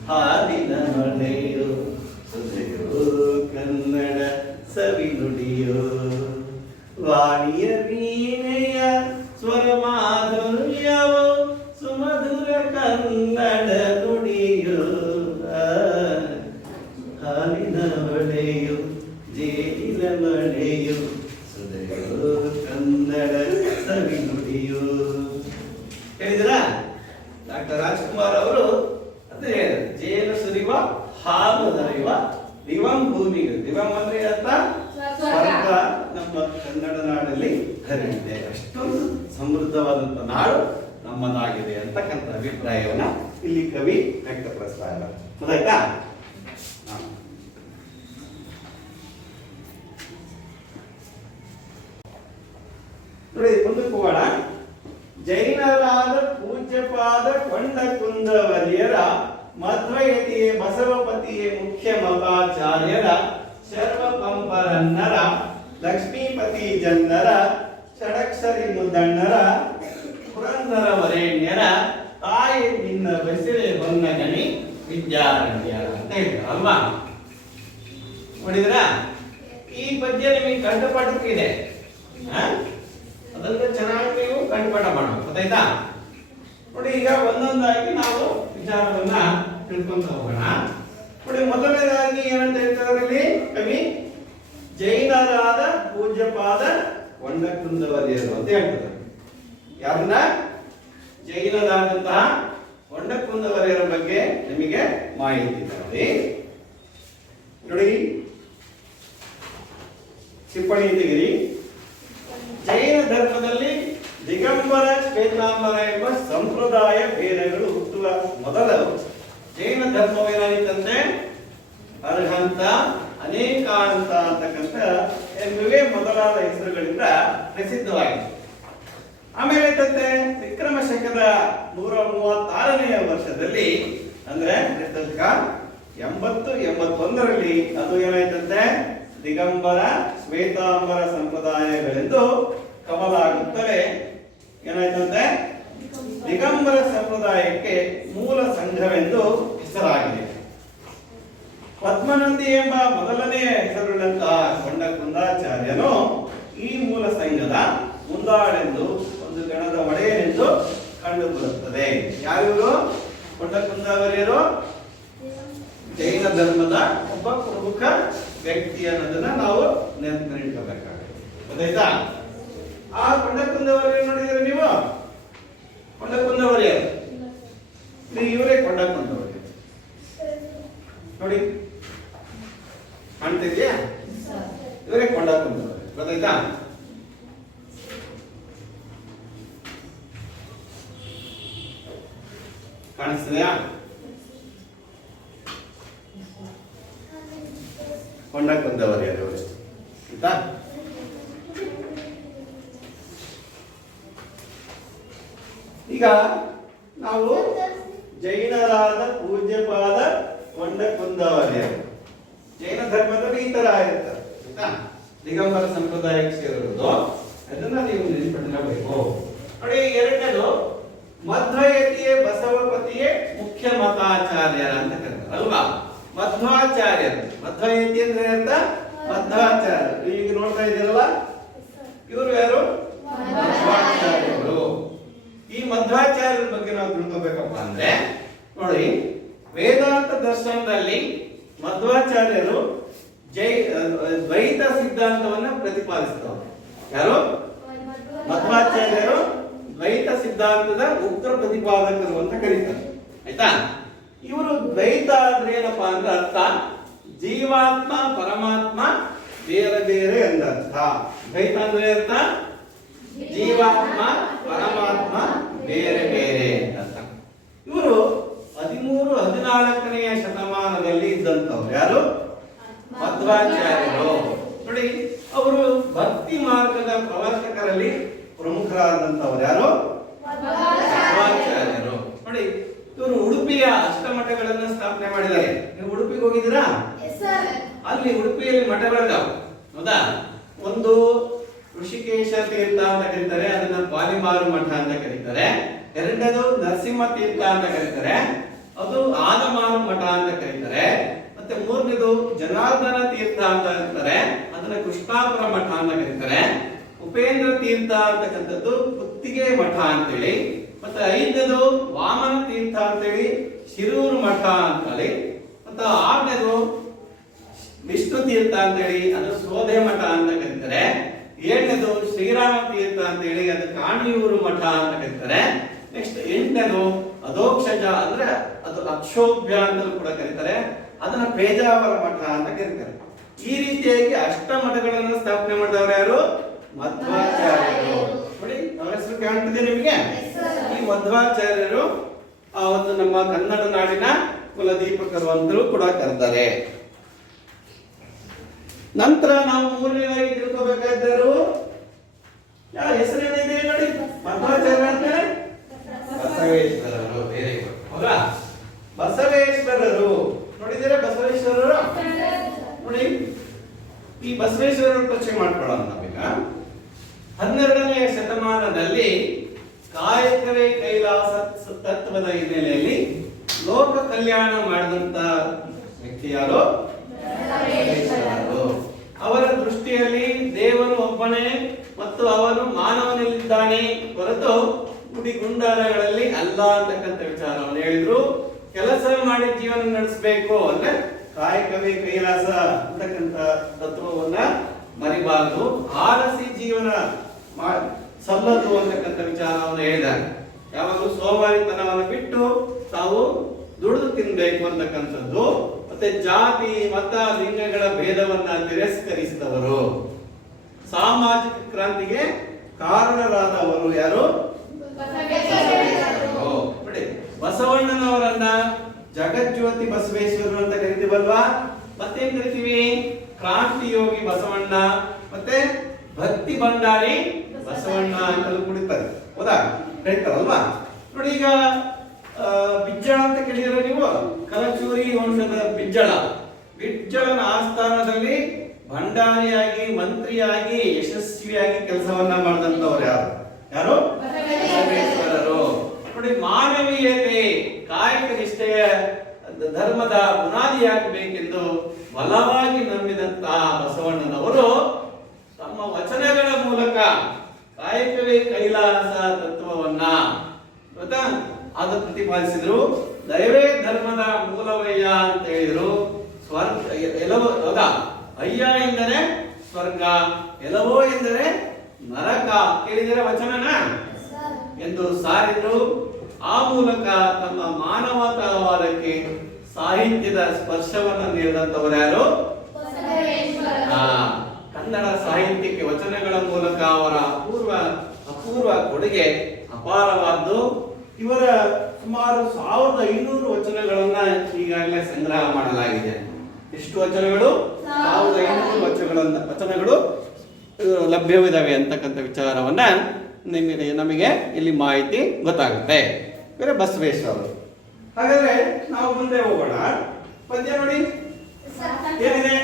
ಹಾಲಿನ ಹೊಳೆಯೋ ಸುಧೆಯೋ ಕನ್ನಡ ಸವಿ ನುಡಿಯೋ ವಾಣಿಯ ವೀಣೆಯ ಸ್ವರ ಮಾಧುರ್ಯವೋ ಸುಮಧುರ ಕನ್ನಡ ನುಡಿಯೋ ಹಾಲಿನ ಹೊಳೆಯೋ ಜೇನಿನ ಮಳೆಯೋ ಸುಧೆಯೋ ಕನ್ನಡ ಸವಿ ನುಡಿಯೋ. ಹೇಳಿದ್ರಾ? ಡಾಕ್ಟರ್ ರಾಜ್ಕುಮಾರ್ ಅವರು ಅಂದ್ರೆ ಜೇನು ಸುರಿಯುವ ಹಾಲು ಹರಿಯುವ ದಿವಂ ಭೂಮಿಗಳು. ದಿವಂ ಅಂದ್ರೆ ಅರ್ಥ ಸ್ವರ್ಗ ನಮ್ಮ ಕನ್ನಡ ನಾಡಲ್ಲಿ ಹರಿದಿದೆ. ಅಷ್ಟೊಂದು ಸಮೃದ್ಧವಾದಂತ ನಾಡು ನಮ್ಮದಾಗಿದೆ ಅಂತಕ್ಕಂಥ ಅಭಿಪ್ರಾಯವನ್ನ ಇಲ್ಲಿ ಕವಿ ವ್ಯಕ್ತಪಡಿಸ್ತಾ ಇದ್ದಾರೆ. ಗೊತ್ತಾಯ್ತಾ? ನೋಡಿ, ಮುಂದಕ್ಕೆ ಹೋಗೋಣ. ಜೈನರಾದ ಪೂಜ್ಯಪಾದ ಕೊಂಡ ಕುಂದವರಿಯರ ಮಧ್ವಯತಿಯೇ ಬಸವಪತಿಯೇ ಮುಖ್ಯ ಮತಾಚಾರ್ಯರ ಶರ್ವ ಪಂಪರನ್ನರ ಲಕ್ಷ್ಮೀಪತಿ ಜನ್ನರ ಷಡಕ್ಷರಿ ಮುದ್ದಣ್ಣರ ಪುರಂದರ ವರೇಣ್ಯರ ತಾಯಿ ನಿನ್ನ ಬಸಿರೆ ಹೊನ್ನ ಗಣಿ ವಿದ್ಯಾರಣ್ಯ ಅಂತ ಹೇಳ್ತಾರೆ ಅಲ್ವಾ. ನೋಡಿದ್ರ ಈ ಪದ್ಯ ನಿಮಗೆ ಕಂಠಪಾಠಕ್ಕಿದೆ, ಅದನ್ನ ಚೆನ್ನಾಗಿ ನೀವು ಕಂಠಪಾಠ ಮಾಡಬೇಕು, ಗೊತ್ತಾಯ್ತಾ? ನೋಡಿ ಈಗ ಒಂದೊಂದಾಗಿ ನಾವು ವಿಚಾರವನ್ನ ತಿಳ್ಕೊಂತ ಹೋಗೋಣ. ನೋಡಿ ಮೊದಲನೇದಾಗಿ ಏನಂತ ಹೇಳ್ತಾರೆ ಇಲ್ಲಿ ಕವಿ, ಜೈನರಾದ ಪೂಜ್ಯಪಾದ ಕೊಂಡಕುಂದವರಿಯರು ಅಂತ ಹೇಳ್ತಾರೆ. ಯಾರನ್ನ? ಜೈನರಾದಂತಹ ಕೊಂಡಕುಂದವರಿಯರ ಬಗ್ಗೆ ನಿಮಗೆ ಮಾಹಿತಿ ನೋಡಿ. ನೋಡಿ ಟಿಪ್ಪಣಿ ತೆಗಿರಿ. ಜೈನ ಧರ್ಮದಲ್ಲಿ ದಿಗಂಬರ ಶ್ವೇತಾಂಬರ ಎಂಬ ಸಂಪ್ರದಾಯ ಭೇದಗಳು ಹುಟ್ಟುವ ಮೊದಲು ಜೈನ ಧರ್ಮವೇನಾಗಿತ್ತಂತೆ ಅರ್ಹಂತ, ಅನೇಕಾಂತ ಅಂತಕ್ಕಂಥ ಎಂಬುವೇ ಮೊದಲಾದ ಹೆಸರುಗಳಿಂದ ಪ್ರಸಿದ್ಧವಾಗಿದೆ. ಆಮೇಲೆ ತಂತೆ ವಿಕ್ರಮ ಶಕದ 136ನೇ ವರ್ಷದಲ್ಲಿ ಅಂದ್ರೆ 80-81ರಲ್ಲಿ ಅದು ಏನಾಯ್ತಂತೆ ದಿಗಂಬರ ಶ್ವೇತಾಂಬರ ಸಂಪ್ರದಾಯಗಳೆಂದು ಕಮಲಾಗುತ್ತಲೇ ಏನಾಯ್ತಂತೆ ದಿಗಂಬರ ಸಂಪ್ರದಾಯಕ್ಕೆ ಮೂಲ ಸಂಘವೆಂದು ಹೆಸರಾಗಿದೆ. ಪದ್ಮನಂದಿ ಎಂಬ ಮೊದಲನೇ ಹೆಸರುಳ್ಳಂತಹ ಕೊಂಡಕುಂದಾಚಾರ್ಯನು ಈ ಮೂಲ ಸಂಘದ ಮುಂದಾಳೆಂದು ಒಂದು ಗಣದ ಒಡೆಯನೆಂದು ಕಂಡುಬರುತ್ತದೆ. ಯಾರು ಕೊಂಡಕುಂದವರಿಯರು? ಜೈನ ಧರ್ಮದ ಒಬ್ಬ ಪ್ರಮುಖ ವ್ಯಕ್ತಿ ಅನ್ನೋದನ್ನ ನಾವು ನೆನಪಿಟ್ಕೋಬೇಕಾಗುತ್ತೆ, ಗೊತ್ತಾಯ್ತಾ? ಆ ಕೊಂಡಕುಂದವರಿಯರು ನೋಡಿದ್ರೆ ನೀವು, ಕೊಂಡಕುಂದವರಿಯರು ಇವರೇ ಕೊಂಡಕುಂದವರಿಯರು ನೋಡಿ, ಕಾಣ್ತಿದ್ಯಾ? ಇವರೇ ಕೊಂಡಕುಂದವರಿಯರು, ಗೊತ್ತಾಯ್ತಾ? ಕಾಣಿಸ್ತದೆಯಾ? ಕೊಂಡಕುಂದವರಿಯರು ಆಯ್ತಾ? ಈಗ ನಾವು ಜೈನರಾದ ಪೂಜ್ಯಪಾದ ಕೊಂಡಕುಂದವರಿಯರು ಜೈನ ಧರ್ಮದಲ್ಲಿ ಈ ತರ ಇರ್ತಾರೆ ಆಯ್ತಾ? ದಿಗಂಬರ ಸಂಪ್ರದಾಯಕ್ಕೆ ಸೇರಿರೋದು, ಅದನ್ನ ನೀವು ನೆನಪಿಟ್ಕೋಬೇಕು. ನೋಡಿ ಎರಡನೇದು ಮಧ್ವಯತಿಯೇ ಬಸವಪತಿಯೇ ಮುಖ್ಯ ಮತಾಚಾರ್ಯರ ಅಂತ ಕರೀತಾರೆ ಅಲ್ವಾ? ಮಧ್ವಾಚಾರ್ಯರು, ಮಧ್ವಯತಿ ಅಂದ್ರೆ ಅರ್ಥ ಮಧ್ವಾಚಾರ್ಯರು. ಈಗ ನೋಡ್ತಾ ಇದ್ದೀರಲ್ಲ, ಇವರು ಯಾರು? ಮಧ್ವಾಚಾರ್ಯರು. ಈ ಮಧ್ವಾಚಾರ್ಯರ ಬಗ್ಗೆ ನಾವು ತಿಳ್ಕೋಬೇಕಪ್ಪ ಅಂದ್ರೆ ನೋಡಿ, ವೇದಾಂತ ದರ್ಶನದಲ್ಲಿ ಮಧ್ವಾಚಾರ್ಯರು ದ್ವೈತ ಸಿದ್ಧಾಂತವನ್ನ ಪ್ರತಿಪಾದಿಸ್ತಾರೆ. ಯಾರು? ಮಧ್ವಾಚಾರ್ಯರು ದ್ವೈತ ಸಿದ್ಧಾಂತದ ಉತ್ತರ ಪ್ರತಿಪಾದಕರು ಅಂತ ಕರೀತಾರೆ ಆಯ್ತಾ? ಇವರು ದ್ವೈತ ಅಂದ್ರೆ ಏನಪ್ಪಾ ಅಂದ್ರೆ ಅರ್ಥ ಜೀವಾತ್ಮ ಪರಮಾತ್ಮ ಬೇರೆ ಬೇರೆ ಎಂದರ್ಥ. ದ್ವೈತ ಅಂದ್ರೆ ಅರ್ಥ ಜೀವಾತ್ಮ ಪರಮಾತ್ಮ ಬೇರೆ ಬೇರೆ ಅಂತ. ಇವರು 13-14ನೇ ಶತಮಾನದಲ್ಲಿ ಇದ್ದಂತವ್ರು. ಯಾರು? ಮಧ್ವಾಚಾರ್ಯರು. ನೋಡಿ, ಅವರು ಭಕ್ತಿ ಮಾರ್ಗದ ಪ್ರವರ್ತಕರಲ್ಲಿ ಪ್ರಮುಖರಾದಂತವ್ರು. ಯಾರು? ಮಧ್ವಾಚಾರ್ಯರು. ನೋಡಿ, ಇವರು ಉಡುಪಿಯ ಅಷ್ಟಮಠಗಳನ್ನು ಸ್ಥಾಪನೆ ಮಾಡಿದ್ದಾರೆ. ನೀವು ಉಡುಪಿಗೆ ಹೋಗಿದ್ದೀರಾ? ಅಲ್ಲಿ ಉಡುಪಿಯಲ್ಲಿ ಮಠಗಳಿದಾವೆ, ಹೌದಾ? ಒಂದು ಋಷಿಕೇಶ ತೀರ್ಥ ಅಂತ ಕರೀತಾರೆ, ಅದನ್ನ ಪಾಲಿಮಾರು ಮಠ ಅಂತ ಕರೀತಾರೆ. ಎರಡನೇದು ನರಸಿಂಹ ತೀರ್ಥ ಅಂತ ಕರೀತಾರೆ, ಅದು ಆನಮಾರು ಮಠ ಅಂತ ಕರೀತಾರೆ. ಮತ್ತೆ ಮೂರನೇದು ಜನಾರ್ದನ ತೀರ್ಥ ಅಂತ ಕರೀತಾರೆ, ಅದನ್ನ ಕೃಷ್ಣಾಪುರ ಮಠ ಅಂತ ಕರೀತಾರೆ. ಉಪೇಂದ್ರ ತೀರ್ಥ ಅಂತಕ್ಕಂಥದ್ದು ಪುತ್ತಿಗೆ ಮಠ ಅಂತೇಳಿ. ಮತ್ತೆ ಐದನೇದು ವಾಮನ ತೀರ್ಥ ಅಂತೇಳಿ ಶಿರೂರು ಮಠ ಅಂತೇಳಿ. ಮತ್ತೆ ಆರನೇದು ವಿಷ್ಣು ತೀರ್ಥ ಅಂತೇಳಿ ಅದು ಸೋಧೆ ಮಠ ಅಂತ ಕರೀತಾರೆ. ಏಳನೇದು ಶ್ರೀರಾಮ ತೀರ್ಥ ಅಂತೇಳಿ ಅದು ಕಾಣಿಯೂರು ಮಠ ಅಂತ ಕರೀತಾರೆ. ನೆಕ್ಸ್ಟ್ ಎಂಟನೇದು ಅಧೋಕ್ಷಜ ಅಂದ್ರೆ ಅದು ಅಕ್ಷೋಭ್ಯ ಅಂತ ಕೂಡ ಕರೀತಾರೆ, ಅದನ್ನ ಪೇಜಾವರ ಮಠ ಅಂತ ಕರೀತಾರೆ. ಈ ರೀತಿಯಾಗಿ ಅಷ್ಟ ಮಠಗಳನ್ನು ಸ್ಥಾಪನೆ ಮಾಡಿದವರು ಯಾರು? ಮಧ್ವಾಚಾರ್ಯರು. ನೋಡಿ, ಅವರ ಹೆಸರು ಕಾಣ್ತಿದೆ ನಿಮಗೆ. ಈ ಮಧ್ವಾಚಾರ್ಯರು ಒಂದು ನಮ್ಮ ಕನ್ನಡ ನಾಡಿನ ಕುಲದೀಪಕರು ಅಂತಲೂ ಕೂಡ ಕರೀತಾರೆ. ನಂತರ ನಾವು ಮೂರನೇದಾಗಿ ತಿಳ್ಕೋಬೇಕಾದ್ರು ಯಾರ ಹೆಸರೇನಿದೆ ನೋಡಿ, ಮಧ್ವಾಚಾರ್ಯ ಅಂತ ಬಸವೇಶ್ವರರು. Very good. ಹೌದಾ? ಬಸವೇಶ್ವರರು ನೋಡಿದ್ದೀರಾ? ಬಸವೇಶ್ವರರು ನೋಡಿ, ಈ ಬಸವೇಶ್ವರರ ಪರಿಚಯ ಮಾಡ್ಕೊಳ್ಳೋಣ ನಾವೀಗ. 12ನೇ ಶತಮಾನದಲ್ಲಿ ಕಾಯಕವೇ ಕೈಲಾಸ ತತ್ವದ ಹಿನ್ನೆಲೆಯಲ್ಲಿ ಲೋಕ ಕಲ್ಯಾಣ ಮಾಡಿದಂತ ವ್ಯಕ್ತಿ ಯಾರು? ಬಸವೇಶ್ವರರು. ಅವರ ದೃಷ್ಟಿಯಲ್ಲಿ ದೇವರು ಒಬ್ಬನೇ ಮತ್ತು ಅವನು ಮಾನವನಲ್ಲಿದ್ದಾನೆ ಹೊರತು ಗುಡಿ ಗುಂಡಾರಗಳಲ್ಲಿ ಅಲ್ಲ ಅಂತಕ್ಕಂಥ ವಿಚಾರವನ್ನು ಹೇಳಿದ್ರು. ಕೆಲಸ ಮಾಡಿ ಜೀವನ ನಡೆಸಬೇಕು ಅಂದ್ರೆ ಕಾಯಕವೇ ಕೈಲಾಸ ಅಂತಕ್ಕಂಥ ತತ್ವವನ್ನ ಮರಿಬಾರದು. ಆಲಸಿ ಜೀವನ ಸಲ್ಲದು ಅಂತಕ್ಕಂಥ ವಿಚಾರವನ್ನು ಹೇಳಿದ್ದಾರೆ. ಯಾವಾಗಲೂ ಸೋಮಾರಿತನವನ್ನು ಬಿಟ್ಟು ತಾವು ದುಡಿದು ತಿನ್ಬೇಕು ಅಂತಕ್ಕಂಥದ್ದು. ಮತ್ತೆ ಜಾತಿ ಮತ ಲಿಂಗಗಳ ಭೇದವನ್ನ ತಿರಸ್ಕರಿಸಿದವರು, ಸಾಮಾಜಿಕ ಕ್ರಾಂತಿಗೆ ಕಾರಣರಾದವರು ಯಾರು? ನೋಡಿ, ಬಸವಣ್ಣನವರನ್ನ ಜಗಜ್ಯೋತಿ ಬಸವೇಶ್ವರರು ಅಂತ ಕರಿತೀವಲ್ವಾ? ಮತ್ತೇನ್ ಕರಿತೀವಿ? ಕ್ರಾಂತಿ ಯೋಗಿ ಬಸವಣ್ಣ, ಮತ್ತೆ ಭಕ್ತಿ ಭಂಡಾರಿ ಬಸವಣ್ಣ ಅಂತಲೂ ಕುಡಿತಾರೆ. ಹೌದಾ? ಕರೀತಾರಲ್ವಾ? ನೋಡಿ, ಈಗ ಬಿಜ್ಜಳ ಅಂತ ಕೇಳಿದ್ರೆ ನೀವು, ಕಲಚೂರಿ ವಂಶದ ಬಿಜ್ಜಳನ ಆಸ್ಥಾನದಲ್ಲಿ ಭಂಡಾರಿಯಾಗಿ ಮಂತ್ರಿಯಾಗಿ ಯಶಸ್ವಿಯಾಗಿ ಕೆಲಸವನ್ನ ಮಾಡಿದಂತವ್ರು ಯಾರು? ಬಸವೇಶ್ವರರು. ನೋಡಿ, ಮಾನವೀಯತೆ ಕಾಯಕ ನಿಷ್ಠೆಯ ಧರ್ಮದ ಬುನಾದಿಯಾಗಬೇಕೆಂದು ಬಲವಾಗಿ ನಂಬಿದಂತ ಬಸವಣ್ಣನವರು ತಮ್ಮ ವಚನಗಳ ಮೂಲಕ ಕಾಯಕವೇ ಕೈಲಾಸ ತತ್ವವನ್ನ ಅದು ಪ್ರತಿಪಾದಿಸಿದ್ರು. ದೈವೇ ಧರ್ಮದ ಮೂಲವಯ್ಯ ಅಂತ ಹೇಳಿದ್ರು. ಸ್ವರ್ಗ ಎಲ್ಲವೋ, ಹೌದಾ? ಅಯ್ಯ ಎಂದರೆ ಸ್ವರ್ಗ, ಎಲ್ಲವೋ ಎಂದರೆ ನರಕ. ಕೇಳಿದರೆ ವಚನನ ಎಂದು ಸಾರಿದ್ರು. ಆ ಮೂಲಕ ತಮ್ಮ ಮಾನವತಾವಾದಕ್ಕೆ ಸಾಹಿತ್ಯದ ಸ್ಪರ್ಶವನ್ನು ನೀಡಿದಂತವರು ಯಾರು? ಕನ್ನಡ ಸಾಹಿತ್ಯಕ್ಕೆ ವಚನಗಳ ಮೂಲಕ ಅವರ ಅಪೂರ್ವ ಕೊಡುಗೆ ಅಪಾರವಾದ್ದು. ಇವರ ಸುಮಾರು 1500 ವಚನಗಳನ್ನ ಈಗಾಗಲೇ ಸಂಗ್ರಹ ಮಾಡಲಾಗಿದೆ. ಎಷ್ಟು ವಚನಗಳು? 1500 ವಚನಗಳು ಲಭ್ಯವಿದಾವೆ ಅಂತಕ್ಕಂಥ ವಿಚಾರವನ್ನ ನಮಗೆ ಇಲ್ಲಿ ಮಾಹಿತಿ ಗೊತ್ತಾಗುತ್ತೆ. ಬೇರೆ ಬಸವೇಶ್ವರರು. ಹಾಗಾದ್ರೆ ನಾವು ಮುಂದೆ ಹೋಗೋಣ. ಪದ್ಯ ನೋಡಿ ಏನಿದೆ?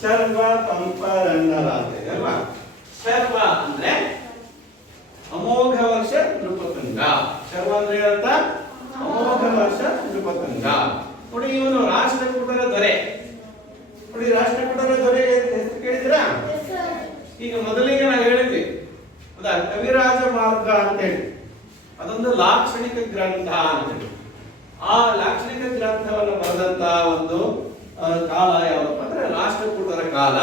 ಶರ್ವ ಪಂಪ ರಂಗಲ ಅಂತ ಇದೆ ಅಲ್ವಾ? ಶರ್ವ ಅಂದ್ರೆ ಅಮೋಘ ವರ್ಷ ನೃಪತುಂಗ. ಶರ್ವ ಅಂದ್ರೆ ಏನಂತ? ಅಮೋಘ ವರ್ಷ ನೃಪತುಂಗ. ನೋಡಿ, ಇವನು ರಾಷ್ಟ್ರಕೂಟರ ದೊರೆ. ನೋಡಿ, ರಾಷ್ಟ್ರಕೂಟರ ದೊರೆ ಹೆಸರು ಕೇಳಿದಿರಾ? ಈಗ ಮೊದಲಿಗೆ ನಾವು ಹೇಳಿದ್ವಿ, ಹೌದಾ? ಕವಿರಾಜ ಮಾರ್ಗ ಅಂತ ಹೇಳಿ ಅದೊಂದು ಲಾಕ್ಷಣಿಕ ಗ್ರಂಥ ಅಂತ ಹೇಳಿ. ಆ ಲಾಕ್ಷಣಿಕ ಗ್ರಂಥವನ್ನು ಬರೆದಂತ ಒಂದು ಕಾಲ ಯಾವಪ್ಪ ಅಂದ್ರೆ ರಾಷ್ಟ್ರಕೂಟರ ಕಾಲ.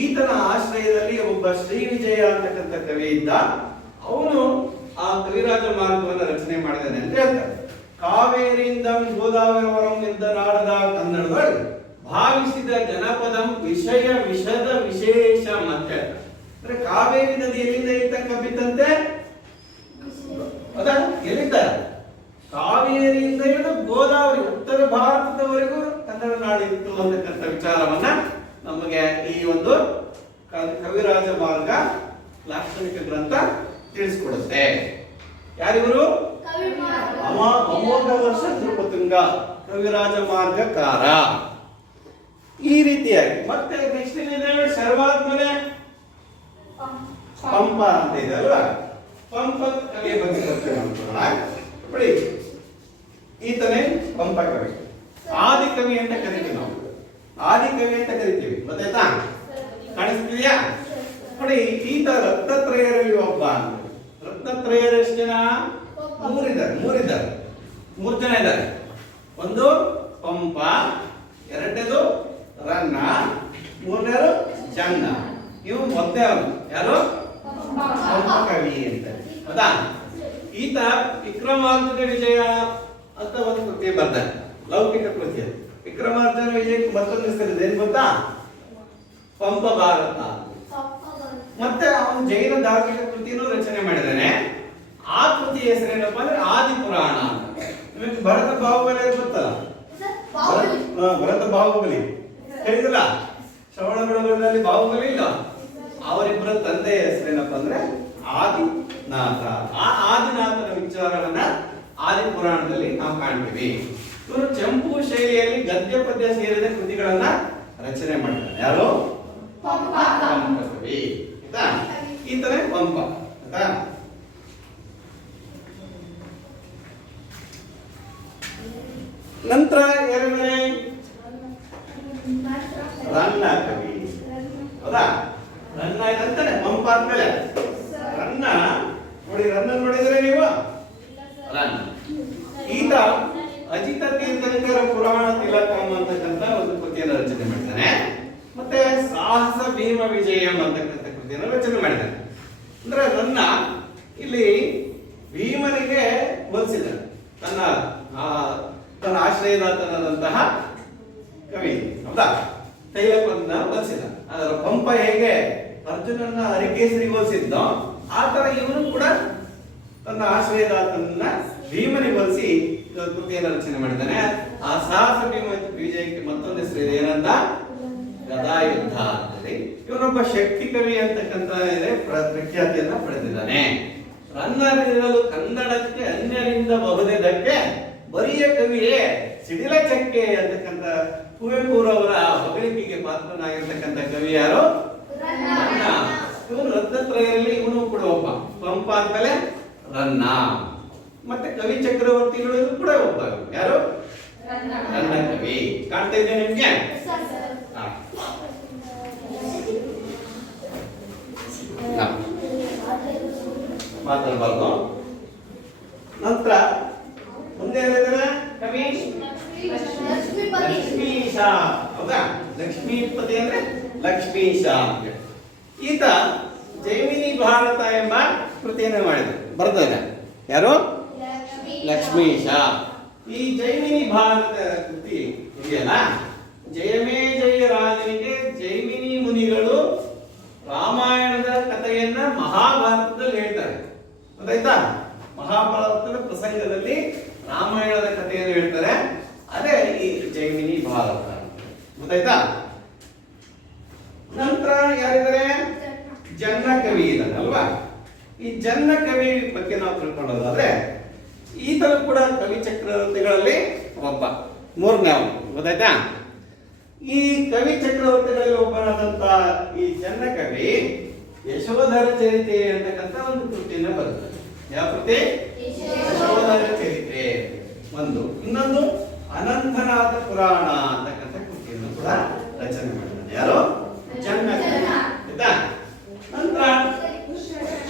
ಈತನ ಆಶ್ರಯದಲ್ಲಿ ಒಬ್ಬ ಶ್ರೀ ವಿಜಯ ಅಂತಕ್ಕಂಥ ಕವಿ ಇದ್ದ. ಅವನು ಆ ಕವಿರಾಜ ಮಾರ್ಗವನ್ನು ರಚನೆ ಮಾಡಿದ್ದಾನೆ ಅಂತ ಹೇಳ್ತಾರೆ. ಕಾವೇರಿಯಿಂದ ಗೋದಾವರಿವರಂ ಎಂದ ನಾಡದ ಕನ್ನಡಗಳು ಭಾವಿಸಿದ ಜನಪದಂ ವಿಷಯ ವಿಷದ ವಿಶೇಷ ಮತ್ತೆ. ಅಂದ್ರೆ ಕಾವೇರಿ ನದಿ ಎಲ್ಲಿಂದ ತನಕ ಬಿತ್ತಂತೆ? ಹೌದಾ? ಎಲ್ಲಿಂದ? ಕಾವೇರಿಯಿಂದ ಹಿಡಿದು ಗೋದಾವರಿ ಉತ್ತರ ಭಾರತದವರೆಗೂ ಕನ್ನಡ ನಾಡಿತ್ತು ಅಂತಕ್ಕಂಥ ವಿಚಾರವನ್ನ ನಮಗೆ ಈ ಒಂದು ಕವಿರಾಜ ಮಾರ್ಗ ಲಾಕ್ಷಣಿಕ ಗ್ರಂಥ ತಿಳಿಸ್ಕೊಡುತ್ತೆ. ಯಾರಿವರು? ಅಮೋಘ ವರ್ಷ ನೃಪತುಂಗ, ಕವಿರಾಜ ಮಾರ್ಗಕಾರ. ಈ ರೀತಿಯಾಗಿ ಮತ್ತೆ ನೆಕ್ಸ್ಟ್ ಏನಿದೆ? ಶರ್ವಾದ್ಮೇಲೆ ಪಂಪ ಅಂತ ಇದೆ ಅಲ್ವಾ? ಪಂಪ ಕವಿಯ ಬಗ್ಗೆ ಪರಿಚಯ ಮಾಡ್ಕೊಳ್ಳೋಣ. ನೋಡಿ, ಈತನೇ ಪಂಪ ಕವಿ. ಆದಿಕವಿ ಅಂತ ಕರಿತೀವಿ ನಾವು. ಆದಿಕವಿ ಅಂತ ಕರಿತೀವಿ, ಗೊತ್ತಾಯ್ತಾ? ಕಾಣಿಸ್ತಿದ್ಯಾ? ನೋಡಿ, ಈತ ರತ್ನತ್ರಯರಲ್ಲಿ ಒಬ್ಬ. ರತ್ನತ್ರಯರು ಎಷ್ಟು ಜನ? ಮೂರು ಜನ ಇದ್ದಾರೆ. ಒಂದು ಪಂಪ, ಎರಡನೇದು ರನ್ನ, ಮೂರನೇದು ಜಂಗ. ಇವು ಮೊದಲೇ ಯಾರು? ಪಂಪ ಕವಿ ಅಂತ. ಹೌದಾ? ಈತ ವಿಕ್ರಮಾರ್ಜುನ ವಿಜಯ ಅಂತ ಒಂದು ಕೃತಿ ಬರ್ತಾನೆ, ಲೌಕಿಕ ಕೃತಿ. ವಿಕ್ರಮಾರ್ಜುನ ವಿಜಯಕ್ಕೆ ಮತ್ತೊಂದು ಹೆಸರಿದೆ, ಏನ್ ಗೊತ್ತಾ? ಪಂಪ ಭಾರತ. ಮತ್ತೆ ಅವನು ಜೈನ ಧಾರ್ಮಿಕ ಕೃತಿಯನ್ನು ರಚನೆ ಮಾಡಿದ್ದಾನೆ. ಆ ಕೃತಿ ಹೆಸರೇನಪ್ಪ ಅಂದ್ರೆ ಆದಿಪುರಾಣ ಅಂತ. ನಿಮಗೆ ಭರತ ಬಾಹುಬಲಿ ಗೊತ್ತಲ್ಲ? ಭರತ ಬಾಹುಬಲಿ ಹೇಳಿದಿಲ್ಲ? ಶ್ರವಣ ಬೆಳಗೊಳದಲ್ಲಿ ಬಾಹುಬಲಿ ಇಲ್ಲ. ಅವರಿಬ್ಬರ ತಂದೆಯ ಹೆಸರೇನಪ್ಪ ಅಂದ್ರೆ ಆದಿನಾಥ. ಆ ಆದಿನಾಥನ ವಿಚಾರವನ್ನ ಆದಿಪುರಾಣದಲ್ಲಿ ನಾವು ಕಾಣ್ತೀವಿ. ಇವರು ಚಂಪು ಶೈಲಿಯಲ್ಲಿ ಗದ್ಯ ಪದ್ಯ ಸೇರಿದ ಕೃತಿಗಳನ್ನ ರಚನೆ ಮಾಡಿದ್ದಾರೆ. ಯಾರು? ಪಂಪ. ಪಂಪ ಕವಿ ಆಯ್ತಾ ಈತನೇ ಪಂಪ ಆಯ್ತಾ ನಂತರ ಎರಡನೇ ರನ್ನ ಕವಿ ಹೌದಾ ರನ್ನ ಅಂತಾನೆ ಪಂಪ ಆದ್ಮೇಲೆ ರನ್ನ ನೋಡಿ ರನ್ನ ನೋಡಿದ್ರೆ ನೀವು ರನ್ನ ಈತ ಅಜಿತ ತೀರ್ಥಂಕರ ಪುರಾಣ ತಿಲಕಂ ಅಂತಕ್ಕಂಥ ಒಂದು ಕೃತಿಯನ್ನು ರಚನೆ ಮಾಡ್ತಾನೆ ಮತ್ತೆ ಸಾಹಸ ಭೀಮ ವಿಜಯಂ ಅಂತಕ್ಕಂಥ ಕೃತಿಯನ್ನು ರಚನೆ ಮಾಡಿದ್ದಾನೆ ಅಂದ್ರೆ ರನ್ನ ಇಲ್ಲಿ ಭೀಮನಿಗೆ ಹೋಲಿಸಿದ ತನ್ನ ತನ್ನ ಆಶ್ರಯದಾತನಾದಂತಹ ಕವಿ ಹೌದಾ ತೈಲಕನ್ನ ಹೋಲಿಸಿದ ಅದರ ಪಂಪ ಹೇಗೆ ಅರ್ಜುನನ್ನ ಹರಿಕೇಸರಿಗೆ ಹೋಲಿಸಿದ್ನೋ ಆ ತರ ಇವನು ಕೂಡ ತನ್ನ ಆಶ್ರಯದಾತನನ್ನ ಭೀಮನಿಗೆ ಹೋಲಿಸಿ ಕೃತಿಯನ್ನು ರಚನೆ ಮಾಡಿದ್ದಾನೆ ಆ ಸಾಹಸ ಭೀಮ ವಿಜಯಕ್ಕೆ ಮತ್ತೊಂದು ಹೆಸರು ಇದೆ ಏನಂತ ಗದಾಯುದ್ಧ ಅಂತೇಳಿ ಇವನೊಬ್ಬ ಶಕ್ತಿ ಕವಿ ಅಂತಕ್ಕಂಥ ಇದೆ ಪ್ರಖ್ಯಾತಿಯನ್ನ ಪಡೆದಿದ್ದಾನೆ ರನ್ನರಿರಲು ಕನ್ನಡಕ್ಕೆ ಅನ್ಯರಿಂದ ಬಹುದಿದ್ದಕ್ಕೆ ಬರಿಯ ಕವಿಯೇ ಸಿಡಿಲ ಚಕ್ಕೆ ಅಂತಕ್ಕಂಥ ಕುವೆಂಪುರವರ ಹೊಗಳಿಕೆಗೆ ಪಾತ್ರನಾಗಿರ್ತಕ್ಕಂಥ ಕವಿ ಯಾರು ರನ್ನ ಇವನು ರತ್ನತ್ರಯರಲ್ಲಿ ಇವನು ಕೂಡ ಒಬ್ಬ ಪಂಪ ಆದ್ಮೇಲೆ ರನ್ನ ಮತ್ತೆ ಕವಿ ಚಕ್ರವರ್ತಿಗಳು ಕೂಡ ಒಬ್ಬ ಯಾರು ರನ್ನ ಕವಿ ಕಾಣ್ತಾ ಇದೆ ನಿಮ್ಗೆ ಮಾತಾಡಬಾರ್ದು ನಂತರ ಮುಂದೆ ಹೇಳಿದ್ರೆ ಕವಿ ಲಕ್ಷ್ಮೀಶ ಹೌದಾ ಲಕ್ಷ್ಮೀಪತಿ ಅಂದ್ರೆ ಲಕ್ಷ್ಮೀಶ ಈತ ಜೈಮಿನಿ ಭಾರತ ಎಂಬ ಕೃತಿಯನ್ನು ಮಾಡಿದ ಬರ್ತಾನೆ ಯಾರು ಲಕ್ಷ್ಮೀಶ ಈ ಜೈಮಿನಿ ಭಾರತ ಕೃತಿ ಇದೆಯಲ್ಲ ಜಯಮೇ ಜಯ ರಾಜನಿಗೆ ಜೈಮಿನಿ ಮುನಿಗಳು ರಾಮಾಯಣದ ಕಥೆಯನ್ನ ಮಹಾಭಾರತದಲ್ಲಿ ಹೇಳ್ತಾರೆ ಗೊತ್ತಾಯ್ತಾ ಮಹಾಭಾರತದ ಪ್ರಸಂಗದಲ್ಲಿ ರಾಮಾಯಣದ ಕಥೆಯನ್ನು ಹೇಳ್ತಾರೆ ಅದೇ ಈ ಜೈಮಿನಿ ಭಾರತ ಗೊತ್ತಾಯ್ತಾ ನಂತರ ಯಾರಿದ್ದಾರೆ ಜನ್ನ ಕವಿ ಇದ್ದಾನೆ ಅಲ್ವಾ ಈ ಜನ್ನ ಕವಿ ಬಗ್ಗೆ ನಾವು ತಿಳ್ಕೊಳ್ಳೋದಾದ್ರೆ ಈತನು ಕೂಡ ಕವಿ ಚಕ್ರವರ್ತಿಗಳಲ್ಲಿ ಒಬ್ಬ ಮೂರನೇ ಅವನು ಗೊತ್ತಾಯ್ತಾ ಈ ಕವಿ ಚಕ್ರವರ್ತಿಗಳಲ್ಲಿ ಒಬ್ಬನಾದಂತ ಈ ಜನ್ನ ಕವಿ ಯಶೋಧರ ಚರಿತೆ ಅಂತಕ್ಕಂಥ ಒಂದು ಕೃತಿಯನ್ನು ಬರುತ್ತದೆ ಯಾವ ಕೃತಿ ಯಶೋಧರ ಚರಿತೆ ಒಂದು ಇನ್ನೊಂದು ಅನಂತನಾಥ ಪುರಾಣ ಅಂತಕ್ಕಂಥ ಕೃತಿಯನ್ನು ಕೂಡ ರಚನೆ ಮಾಡಿದ್ದಾನೆ ಯಾರು ಜನ್ನ ಕವಿ ಆಯ್ತಾ ನಂತರ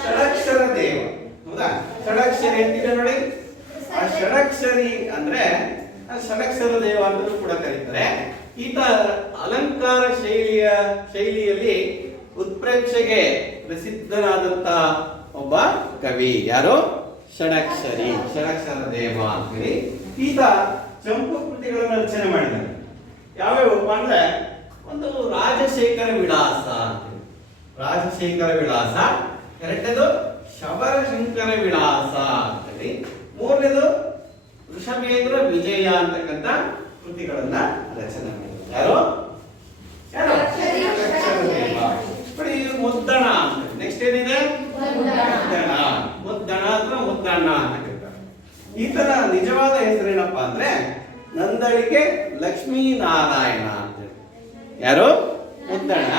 ಷಡಕ್ಷರ ದೇವ ಹೌದಾ ಷಡಕ್ಷರಿ ಅಂತಿದೆ ನೋಡಿ ಆ ಷಡಕ್ಷರಿ ಅಂದ್ರೆ ಷಡಕ್ಷರ ದೇವ ಅಂತಲೂ ಕೂಡ ಕರೀತಾರೆ ಈತ ಅಲಂಕಾರ ಶೈಲಿಯಲ್ಲಿ ಉತ್ಪ್ರೇಕ್ಷೆಗೆ ಪ್ರಸಿದ್ಧನಾದಂತ ಒಬ್ಬ ಕವಿ ಯಾರು ಷಡಕ್ಷರ ದೇವ ಅಂತೇಳಿ ಈತ ಚಂಪು ಕೃತಿಗಳನ್ನು ರಚನೆ ಮಾಡಿದ್ದಾನೆ ಯಾವ್ಯಾವಪ್ಪ ಅಂದ್ರೆ ಒಂದು ರಾಜಶೇಖರ ವಿಳಾಸ ರಾಜಶೇಖರ ವಿಳಾಸ ಎರಡನೇದು ಶಬರಶಂಕರ ವಿಳಾಸ ಅಂತೇಳಿ ಮೂರನೇದು ವೃಷಭೇಂದ್ರ ವಿಜಯ ಅಂತಕ್ಕಂಥ ಕೃತಿಗಳನ್ನ ರಚನೆ ಮಾಡಿದ್ದಾರೆ ಯಾರು ನೋಡಿ ಮುದ್ದಣ ಅಂತ ನೆಕ್ಸ್ಟ್ ಏನಿದೆ ಮುದ್ದಣ ಅಥವಾ ಮುದ್ದಣ್ಣ ಅಂತ ಕರೀತಾರೆ ಈತನ ನಿಜವಾದ ಹೆಸರೇನಪ್ಪ ಅಂದ್ರೆ ನಂದಳಿಕೆ ಲಕ್ಷ್ಮೀನಾರಾಯಣ ಅಂತೇಳಿ ಯಾರು ಮುದ್ದಣ್ಣ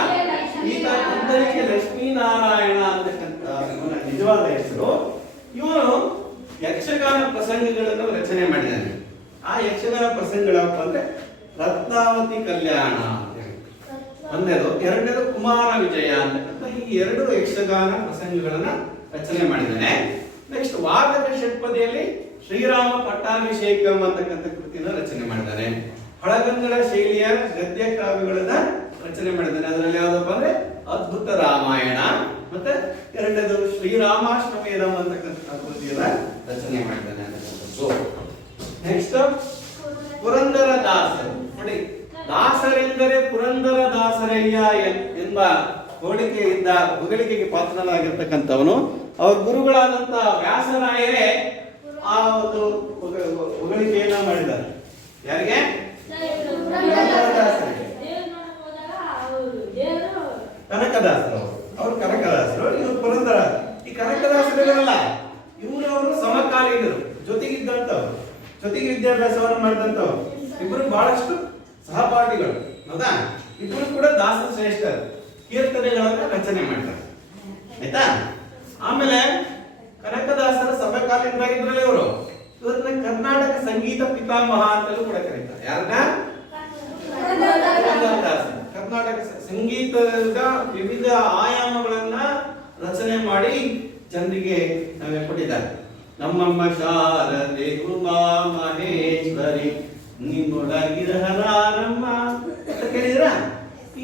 ಈತ ನಂದಳಿಕೆ ಲಕ್ಷ್ಮೀನಾರಾಯಣ ಅಂತಕ್ಕಂಥ ನಿಜವಾದ ಹೆಸರು ಇವನು ಯಕ್ಷಗಾನ ಪ್ರಸಂಗಗಳನ್ನು ರಚನೆ ಮಾಡಿದ್ದಾನೆ ಆ ಯಕ್ಷಗಾನ ಪ್ರಸಂಗಗಳಪ್ಪ ಅಂದ್ರೆ ರತ್ನಾವತಿ ಕಲ್ಯಾಣ ಒಂದನೇದು ಎರಡನೇದು ಕುಮಾರ ವಿಜಯ ಅಂತಕ್ಕಂಥ ಈ ಎರಡು ಯಕ್ಷಗಾನ ಪ್ರಸಂಗಗಳನ್ನ ರಚನೆ ಮಾಡಿದ್ದಾನೆ ನೆಕ್ಸ್ಟ್ ವಾರ್ಧಕ ಷಟ್ಪದಿಯಲ್ಲಿ ಶ್ರೀರಾಮ ಪಟ್ಟಾಭಿಷೇಕಂ ಅಂತಕ್ಕಂಥ ಕೃತಿಯನ್ನು ರಚನೆ ಮಾಡಿದ್ದಾನೆ ಹಳಗನ್ನಡ ಶೈಲಿಯ ಗದ್ಯ ಕಾವ್ಯಗಳನ್ನ ರಚನೆ ಮಾಡಿದ್ದಾನೆ ಅದರಲ್ಲಿ ಯಾವ್ದಪ್ಪ ಅಂದ್ರೆ ಅದ್ಭುತ ರಾಮಾಯಣ ಮತ್ತೆ ಎರಡನೇದು ಶ್ರೀರಾಮಾಷ್ಟಮೇಧಂ ಅಂತಕ್ಕಂಥ ಕೃತಿಯನ್ನ ರಚನೆ ಮಾಡಿದ್ದಾನೆ ಅಂತಕ್ಕಂಥದ್ದು ನೆಕ್ಸ್ಟ್ ಪುರಂದರ ದಾಸರು ನೋಡಿ ದಾಸರೆಂದರೆ ಪುರಂದರ ದಾಸರಯ್ಯ ಎಂಬ ಹೊಗಳಿಕೆಗೆ ಪಾತ್ರನಾಗಿರ್ತಕ್ಕಂಥವನು ಅವ್ರ ಗುರುಗಳಾದಂತ ವ್ಯಾಸರಾಯರೇ ಆ ಒಂದು ಹೊಗಳಿಕೆಯನ್ನ ಮಾಡಿದ್ದಾರೆ ಯಾರಿಗೆ ಕನಕದಾಸರು ಅವರು ಕನಕದಾಸರು ಇವರು ಪುರಂದರ ಈ ಕನಕದಾಸರುಗಳಲ್ಲ ಇವರು ಅವರು ಸಮಕಾಲೀನರು ಜೊತೆಗಿದ್ದಂತವ್ರು ಜೊತೆಗೆ ವಿದ್ಯಾಭ್ಯಾಸವನ್ನು ಮಾಡಿದಂತವ್ರು ಇಬ್ಬರು ಬಹಳಷ್ಟು ಸಹಪಾಠಿಗಳು ಹೌದಾ ಇಬ್ಬರು ಕೂಡ ದಾಸ ಶ್ರೇಷ್ಠರು ಕೀರ್ತನೆಗಳನ್ನ ರಚನೆ ಮಾಡ್ತಾರೆ. ಆಯ್ತಾ? ಆಮೇಲೆ ಕನಕದಾಸರ ಸಮಕಾಲೀನರಾಗಿದ್ರಲ್ಲ ಇವ್ರನ್ನ ಕರ್ನಾಟಕ ಸಂಗೀತ ಪಿತಾಮಹ ಅಂತಲೂ ಕೂಡ ಕರೀತಾರೆ. ಯಾರನ್ನ? ಕರ್ನಾಟಕ ಸಂಗೀತದ ವಿವಿಧ ಆಯಾಮಗಳನ್ನ ರಚನೆ ಮಾಡಿ ಜನರಿಗೆ ಕೊಟ್ಟಿದ್ದಾರೆ. ನಮ್ಮಮ್ಮ ಶಾರದೆ ಉಮಾ ಮಹೇಶ್ವರಿ ನಿಮ್ಮೊಳಗಿರಹರಾರಮ್ಮ ಅಂತ ಕೇಳಿದ್ರ?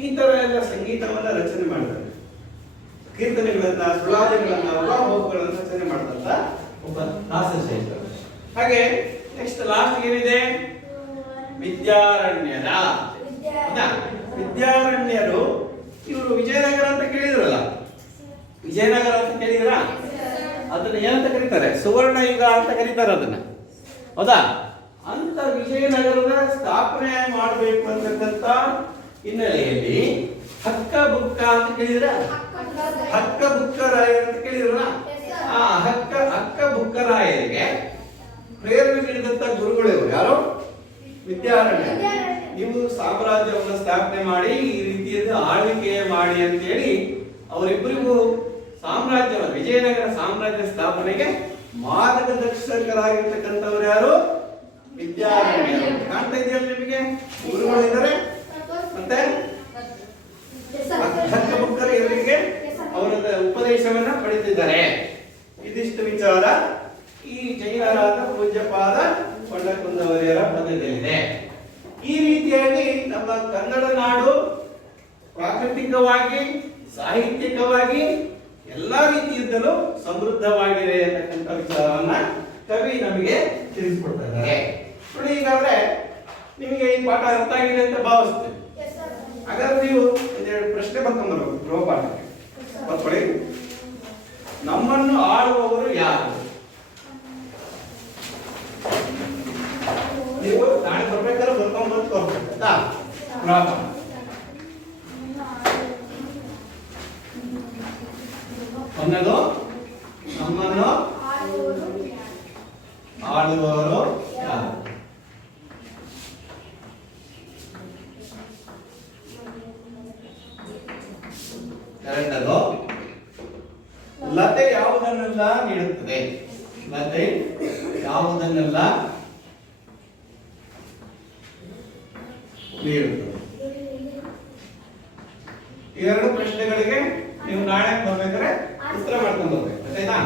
ಈ ತರ ಎಲ್ಲ ಸಂಗೀತವನ್ನ ರಚನೆ ಮಾಡ್ತಾರೆ. ಕೀರ್ತನೆಗಳನ್ನ, ಸುಳಾದಿಗಳನ್ನ, ಉಪಾಭೋಗಗಳನ್ನ ರಚನೆ ಮಾಡಿದಂತ ಒಬ್ಬ ದಾಸಶ್ರೇಷ್ಠ. ಹಾಗೆ ನೆಕ್ಸ್ಟ್ ಲಾಸ್ಟ್ ಏನಿದೆ? ವಿದ್ಯಾರಣ್ಯರ. ವಿದ್ಯಾರಣ್ಯರು ಇವರು ವಿಜಯನಗರ ಅಂತ ಕೇಳಿದ್ರಲ್ಲ, ವಿಜಯನಗರ ಅಂತ ಕೇಳಿದ್ರ? ಅದನ್ನ ಏನಂತ ಕರೀತಾರೆ? ಸುವರ್ಣ ಯುಗ ಅಂತ ಕರೀತಾರೆ ಅದನ್ನ, ಹೌದಾ? ಅಂತ ವಿಜಯನಗರದ ಸ್ಥಾಪನೆ ಮಾಡಬೇಕು ಅಂತಕ್ಕಂಥ ಹಿನ್ನೆಲೆಯಲ್ಲಿ ಹಕ್ಕ ಬುಕ್ಕ ಅಂತ ಕೇಳಿದ್ರ? ಹಕ್ಕ ಬುಕ್ಕರಾಯರ್ ಅಂತ ಕೇಳಿದ್ರಲ್ಲ, ಆ ಹಕ್ಕ ಬುಕ್ಕರಾಯರಿಗೆ ಪ್ರೇರಣೆ ನೀಡಿದಂತ ಗುರುಗಳು ಇವರು. ಯಾರು? ವಿದ್ಯಾರಣ್ಯ. ನೀವು ಸಾಮ್ರಾಜ್ಯವನ್ನು ಸ್ಥಾಪನೆ ಮಾಡಿ ಈ ರೀತಿಯಲ್ಲಿ ಆಳ್ವಿಕೆ ಮಾಡಿ ಅಂತ ಹೇಳಿ ಅವರಿಬ್ಬರಿಗೂ ಸಾಮ್ರಾಜ್ಯವನ್ನು, ವಿಜಯನಗರ ಸಾಮ್ರಾಜ್ಯ ಸ್ಥಾಪನೆಗೆ ಮಾರ್ಗದರ್ಶಕರಾಗಿರ್ತಕ್ಕಂಥವ್ರು ಯಾರು? ವಿದ್ಯಾರಣ್ಯ. ಕಾಣ್ತಾ ಇದೆಯಲ್ಲ ನಿಮಗೆ? ಗುರುಗಳು ಇದ್ದಾರೆ. ಮತ್ತೆ ಹಕ್ಕ ಬುಕ್ಕರು ಇವರಿಗೆ ಅವರ ಉಪದೇಶವನ್ನ ಪಡೆದಿದ್ದಾರೆ. ಇದಿಷ್ಟು ವಿಚಾರ ಈ ಜೈನರಾದ ಪೂಜ್ಯಪಾದ ಕೊಂಡಕುಂದವರಿಯರ ಪದ್ಯದಲ್ಲಿದೆ. ಈ ರೀತಿಯಾಗಿ ನಮ್ಮ ಕನ್ನಡ ನಾಡು ಪ್ರಾಕೃತಿಕವಾಗಿ, ಸಾಹಿತ್ಯಿಕವಾಗಿ ಎಲ್ಲಾ ರೀತಿಯಿಂದಲೂ ಸಮೃದ್ಧವಾಗಿದೆ ಅಂತಕ್ಕಂಥ ವಿಚಾರವನ್ನ ಕವಿ ನಮಗೆ ತಿಳಿಸ್ಕೊಡ್ತಾ ಇದ್ದಾರೆ. ನೋಡಿ, ಈಗಾಗಲೇ ನಿಮಗೆ ಈ ಪಾಠ ಅರ್ಥ ಆಗಿದೆ ಅಂತ ಭಾವಿಸ್ತೇನೆ. ಹಾಗಾದ್ರೆ ನೀವು ಒಂದೆರಡು ಪ್ರಶ್ನೆ ಬರ್ಕೊಂಡ್ಬರ್ಬೇಕು ಗೃಹ ಪಾಠಕ್ಕೆ. ಬರ್ಕೊಳ್ಳಿ. ನಮ್ಮನ್ನು ಆಳುವವರು ಯಾರು? ನೀವು ನಾಳೆ ಬರ್ಬೇಕಾದ್ರೆ ಬರ್ಕೊಂಡ್ಬಂದು ತೋರ್ಬೇಕು ಆಯ್ತಾ? ಗೃಹ ಪಾಠ. ಒಂದದು, ನಮ್ಮನ್ನು ಆಳುವವರು ಯಾರು? ಎರಡನೇದು, ಲತೆ ಯಾವುದನ್ನೆಲ್ಲ ನೀಡುತ್ತದೆ? ಲತೆ ಯಾವುದನ್ನೆಲ್ಲ ನೀಡುತ್ತದೆ? ಈ ಎರಡು ಪ್ರಶ್ನೆಗಳಿಗೆ ನೀವು ನಾಳೆ ಬರ್ಬೇಕಾದ್ರೆ ಉತ್ತರ ಮಾಡ್ಕೊಂಡು ಬರ್ಬೇಕು ಆಯ್ತಾ?